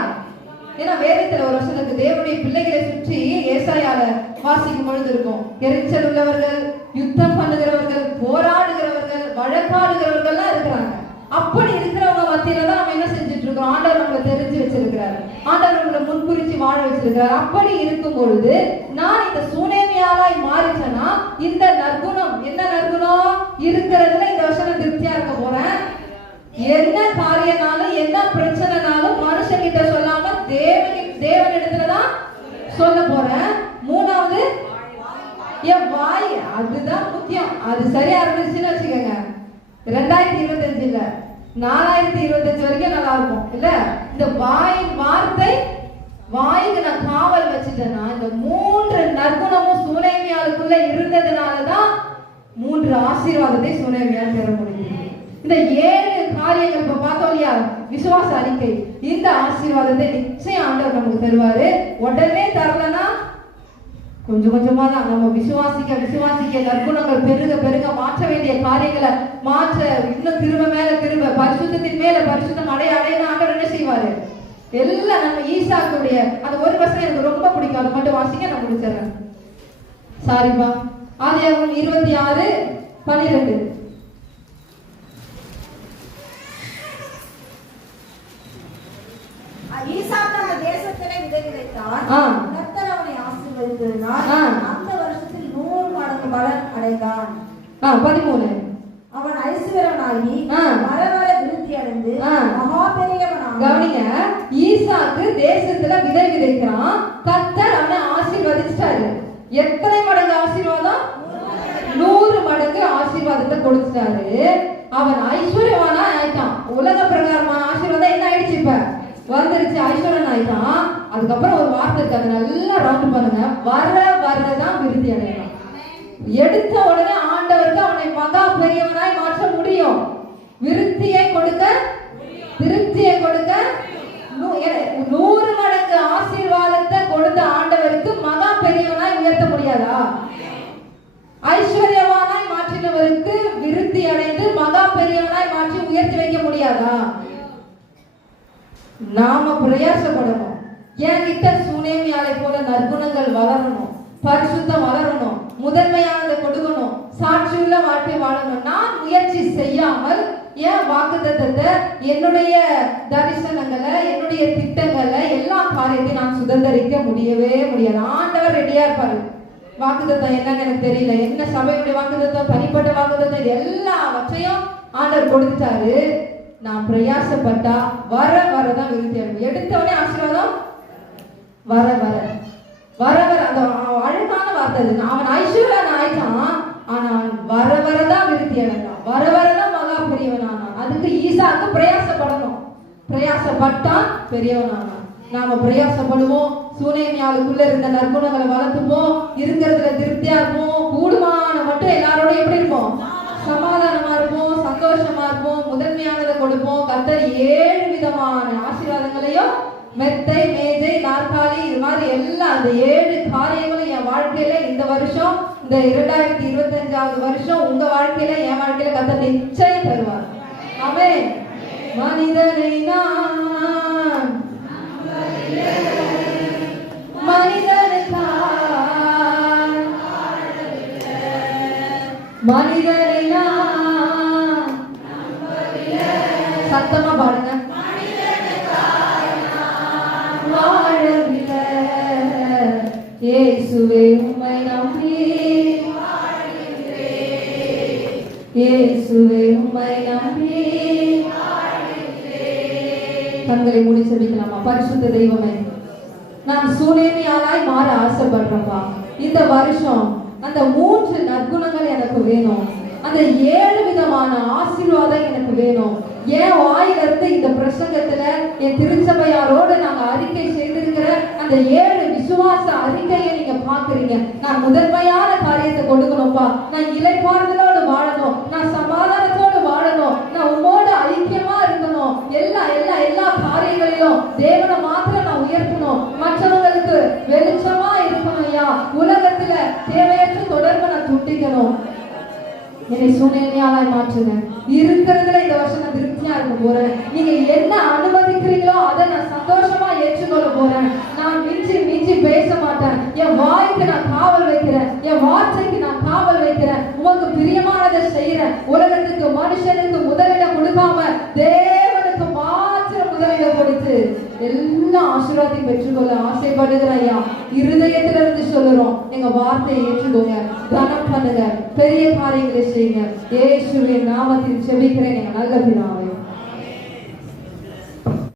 ஏன்னா வேதத்துல ஒரு வருஷம் இருக்கு, தேவனுடைய பிள்ளைகளை சுற்றி ஏசாயால வாசிக்கும் பொழுது இருக்கும், எரிச்சல் உள்ளவர்கள், யுத்தம் பண்ணுகிறவர்கள், போராடுகிறவர்கள், வழக்காடுகிறவர்கள்லாம் இருக்கிறாங்க. அப்படி இருக்கிறவங்க மத்தியில தான் நம்ம என்ன செஞ்சுட்டு இருக்கோம்? ஆண்டவர் நம்மளை தெரிஞ்சு வச்சிருக்கிறார், ஆண்டவர் நம்மளை முன்குறிச்சு வாழ வச்சிருக்கிறார். அப்படி இருக்கும் பொழுது நான் இந்த சூனேமியாலாய் மாறிச்சேன்னா இந்த நற்குணம், என்ன நற்குணம் இருக்கிறதுல இந்த வருஷம் நான் திருப்தியா இருக்க போறேன். என்ன காரியனாலும் என்ன பிரச்சனைனாலும் மனுஷங்கிட்ட சொல்லாம தேவனிடத்துலதான் சொல்ல போறேன். மூணாவது என் வாய், அதுதான் முக்கியம். அது சரியா இருந்துச்சுன்னு வச்சுக்கோங்க, 2025 இல்ல 4025 வரைக்கும் நல்லா இருக்கும் இல்ல? இந்த வாயின் வார்த்தை, வாய்க்கு நான் காவல் வச்சுட்டேன்னா இந்த 3 நற்குணமும் சூனேமியாளுக்குள்ள இருந்ததுனாலதான் 3 ஆசீர்வாதத்தை சூனேமியால் பெற முடியும். இந்த 7 காரியங்கள் இப்ப பார்த்தோம் இல்லையா? விசுவாச அறிக்கை, இந்த ஆசீர்வாதத்தை நிச்சயம் ஆண்டவர் நமக்கு தருவாரு. உடனே தரலன்னா கொஞ்சம் கொஞ்சமா தான் நம்ம விசுவாசிக்க நற்குணங்கள் பெருக பெருக மாற்ற வேண்டிய காரியங்களை மாற்ற, இன்னும் திரும்ப மேல திரும்ப பரிசுத்தத்தின் மேல பரிசுத்தம் அடைய ஆண்டவர் என்ன செய்வாரு? எல்லாம் நம்ம ஈசாக்குடைய அந்த ஒரு வசனம் எனக்கு ரொம்ப பிடிக்கும், அதை மட்டும் வாசிக்க நான் முடிச்சிடறேன். சாரிப்பா. ஆதியாகமம் 26:12. ஈசாக்கு அந்த தேசத்திலே விதை விதைத்தான். கர்த்தர் அவனை ஆசீர்வதித்ததினால் அந்த வருஷத்தில் 100 மடங்கு பலன் அடைந்தான். 13. அவன் ஐஸ்வரனாகி வர வர விருத்தி அடைந்து மகா பெரியவனானான். கவனிங்க, ஈசாக்கு தேசத்துல விதை விதைக்கிறான், கர்த்தர் அவனை ஆசீர்வதிச்சிட்டாரு. எத்தனை மடங்கு ஆசீர்வாதம்? 100 மடங்கு ஆசீர்வாதத்தை கொடுத்துட்டாரு. அவன் ஐஸ்வர்யவானா ஆயிட்டான். உலக பிரகாரமான ஆசீர்வாதம் என்ன ஆயிடுச்சு? இப்ப வந்துருச்சு, ஐஸ்வரன் ஆயிட்டான். அதுக்கப்புறம் ஒரு வார்த்தை இருக்கு, அதை நல்லா ரவுண்ட் பண்ணுங்க. வர வரதான் விருத்தி அடையணும். எடுத்த உடனே ஆண்டவருக்கு அவனை மகா பெரியவனாய் மாற்ற முடியும். விருத்தியை கொடுக்க, திருப்தியை கொடுக்க, 100 மடங்கு ஆசீர்வாதத்தை கொடுத்த ஆண்டவருக்கு மகா பெரியவனாய் உயர்த்த முடியாதா? ஐஸ்வர்யவானாய் மாற்றினவருக்கு விருத்தி அடைந்து மகா பெரியவனாய் மாற்றி உயர்த்தி வைக்க முடியாதா? நாம பிரயாசப்படணும். என்கிட்ட சூனேமியாலை போல நற்குணங்கள் வளரணும், பரிசுத்தம் வளரணும், முதன்மையானதை கொடுக்கணும், சாட்சியுள்ள வாழ்க்கை வாழணும். நான் முயற்சி செய்யாமல் என் வாக்குத்தத்தத்தை, என்னுடைய தரிசனங்களை, என்னுடைய திட்டங்களை, எல்லா காரியத்தையும் நான் சுதந்திரிக்க முடியவே முடியாது. ஆண்டவர் ரெடியா இருப்பாரு. வாக்குத்தத்தம் என்னன்னு எனக்கு தெரியல, என்ன சபையுடைய வாக்குத்தத்தம், தனிப்பட்ட வாக்குத்தத்தம், எல்லாவற்றையும் ஆண்டவர் கொடுத்துட்டாரு. நான் பிரயாசப்பட்டா வர வரதான் விருத்தி அடையும். எடுத்தவனே ஆசீர்வாதம் வர வர வர வர. அந்த அழகான வார்த்தை, அவன் ஐஸ்வர்யன் ஆயிட்டான், ஆனா வர வரதான் விருத்தி அடைந்தான், வர வரதான் மகா பெரியவன் ஆனான். அதுக்கு ஈசாக்கு பிரயாசப்படணும், பிரயாசப்பட்டான் பெரியவன் ஆனான். நாம பிரயாசப்படுவோம், சூனேமியாளுக்குள்ள இருந்த நற்குணங்களை வளர்த்துப்போம், இருக்கிறதுல திருப்தியா இருப்போம், கூடுமான மட்டும் எல்லாரோட எப்படி இருப்போம்? சமாதானமா இருப்போம், சந்தோஷமா இருப்போம், முதன்மையானதை கொடுப்போம். கர்த்தர் 7 விதமான ஆசீர்வாதங்களையும், மெத்தை, மேஜை, நாற்காலி, இது மாதிரி எல்லாம் அந்த 7 காரியங்களும் என் வாழ்க்கையில இந்த வருஷம், இந்த 2025வது வருஷம் உங்க வாழ்க்கையில, என் வாழ்க்கையில கர்த்தர் நிச்சயம் தருவார். ஆமென். மனிதனை நான் மனிதனை நான் சத்தமா பாடுங்க. வாழவில்லை இயேசுவே உம்மை நம்பி, இயேசுவே உம்மை நம்பி. கண்களை மூடி சொல்லிக்கலாமா? பரிசுத்த தெய்வமே, நான் சூனேமியாலாய் மாற ஆசைப்படுறேன்ப்பா. இந்த வருஷம் அந்த 3 நற்குணங்கள் எனக்கு வேணும், அந்த 7 விதமான ஆசீர்வாதம் எனக்கு வேணும். என் வாயிலிருந்து இந்த பிரசங்கத்துல என் திருச்சபையாரோடு நாங்க அறிக்கை செய்திருக்கிற அந்த 7 விசுவாச அறிக்கையை நீங்க பாக்குறீங்க. நான் முதன்மையான காரியத்தை கொடுக்கணும்ப்பா, நான் இளைப்பாறுதலோடு வாழணும், நான் சமாதானத்தோடு வாழணும், நான் உம்மோட ஐக்கியமா இருக்கணும், எல்லா எல்லா எல்லா துதிக்கணும். என்னை சூழ்நிலையாளாய் மாற்றுங்க. இருக்கிறதுல இந்த வருஷம் நான் திருப்தியா இருக்க போறேன். நீங்க என்ன அனுமதிக்கிறீங்களோ அதை நான் சந்தோஷமா ஏற்றுக்கொள்ள போறேன். நான் மிஞ்சி மிஞ்சி பேச மாட்டேன். என் வாய்க்கு நான் காவல் வைக்கிறேன். என் வார்த்தைக்கு நான் காவல் வைக்கிறேன். உமக்கு பிரியமானதை செய்யறேன். உலகத்துக்கு மனுஷனுக்கு முதலிடம் கொடுக்காம தேவனுக்கு மாத்திரம் முதலிடம் கொடுத்து எல்லா ஆசீர்வாதத்தையும் பெற்றுக்கொள்ள ஆசைப்படுகிற ஐயா. இருதயத்திலிருந்து சொல்லுறோம், எங்க வார்த்தையை ஏற்றுக்கோங்க, கனம் பண்ணுங்க, பெரிய காரியங்களை செய்யுங்க. இயேசுவின் நாமத்தில் ஜெபிக்கிறேன் எங்க நல்ல பிதாவே.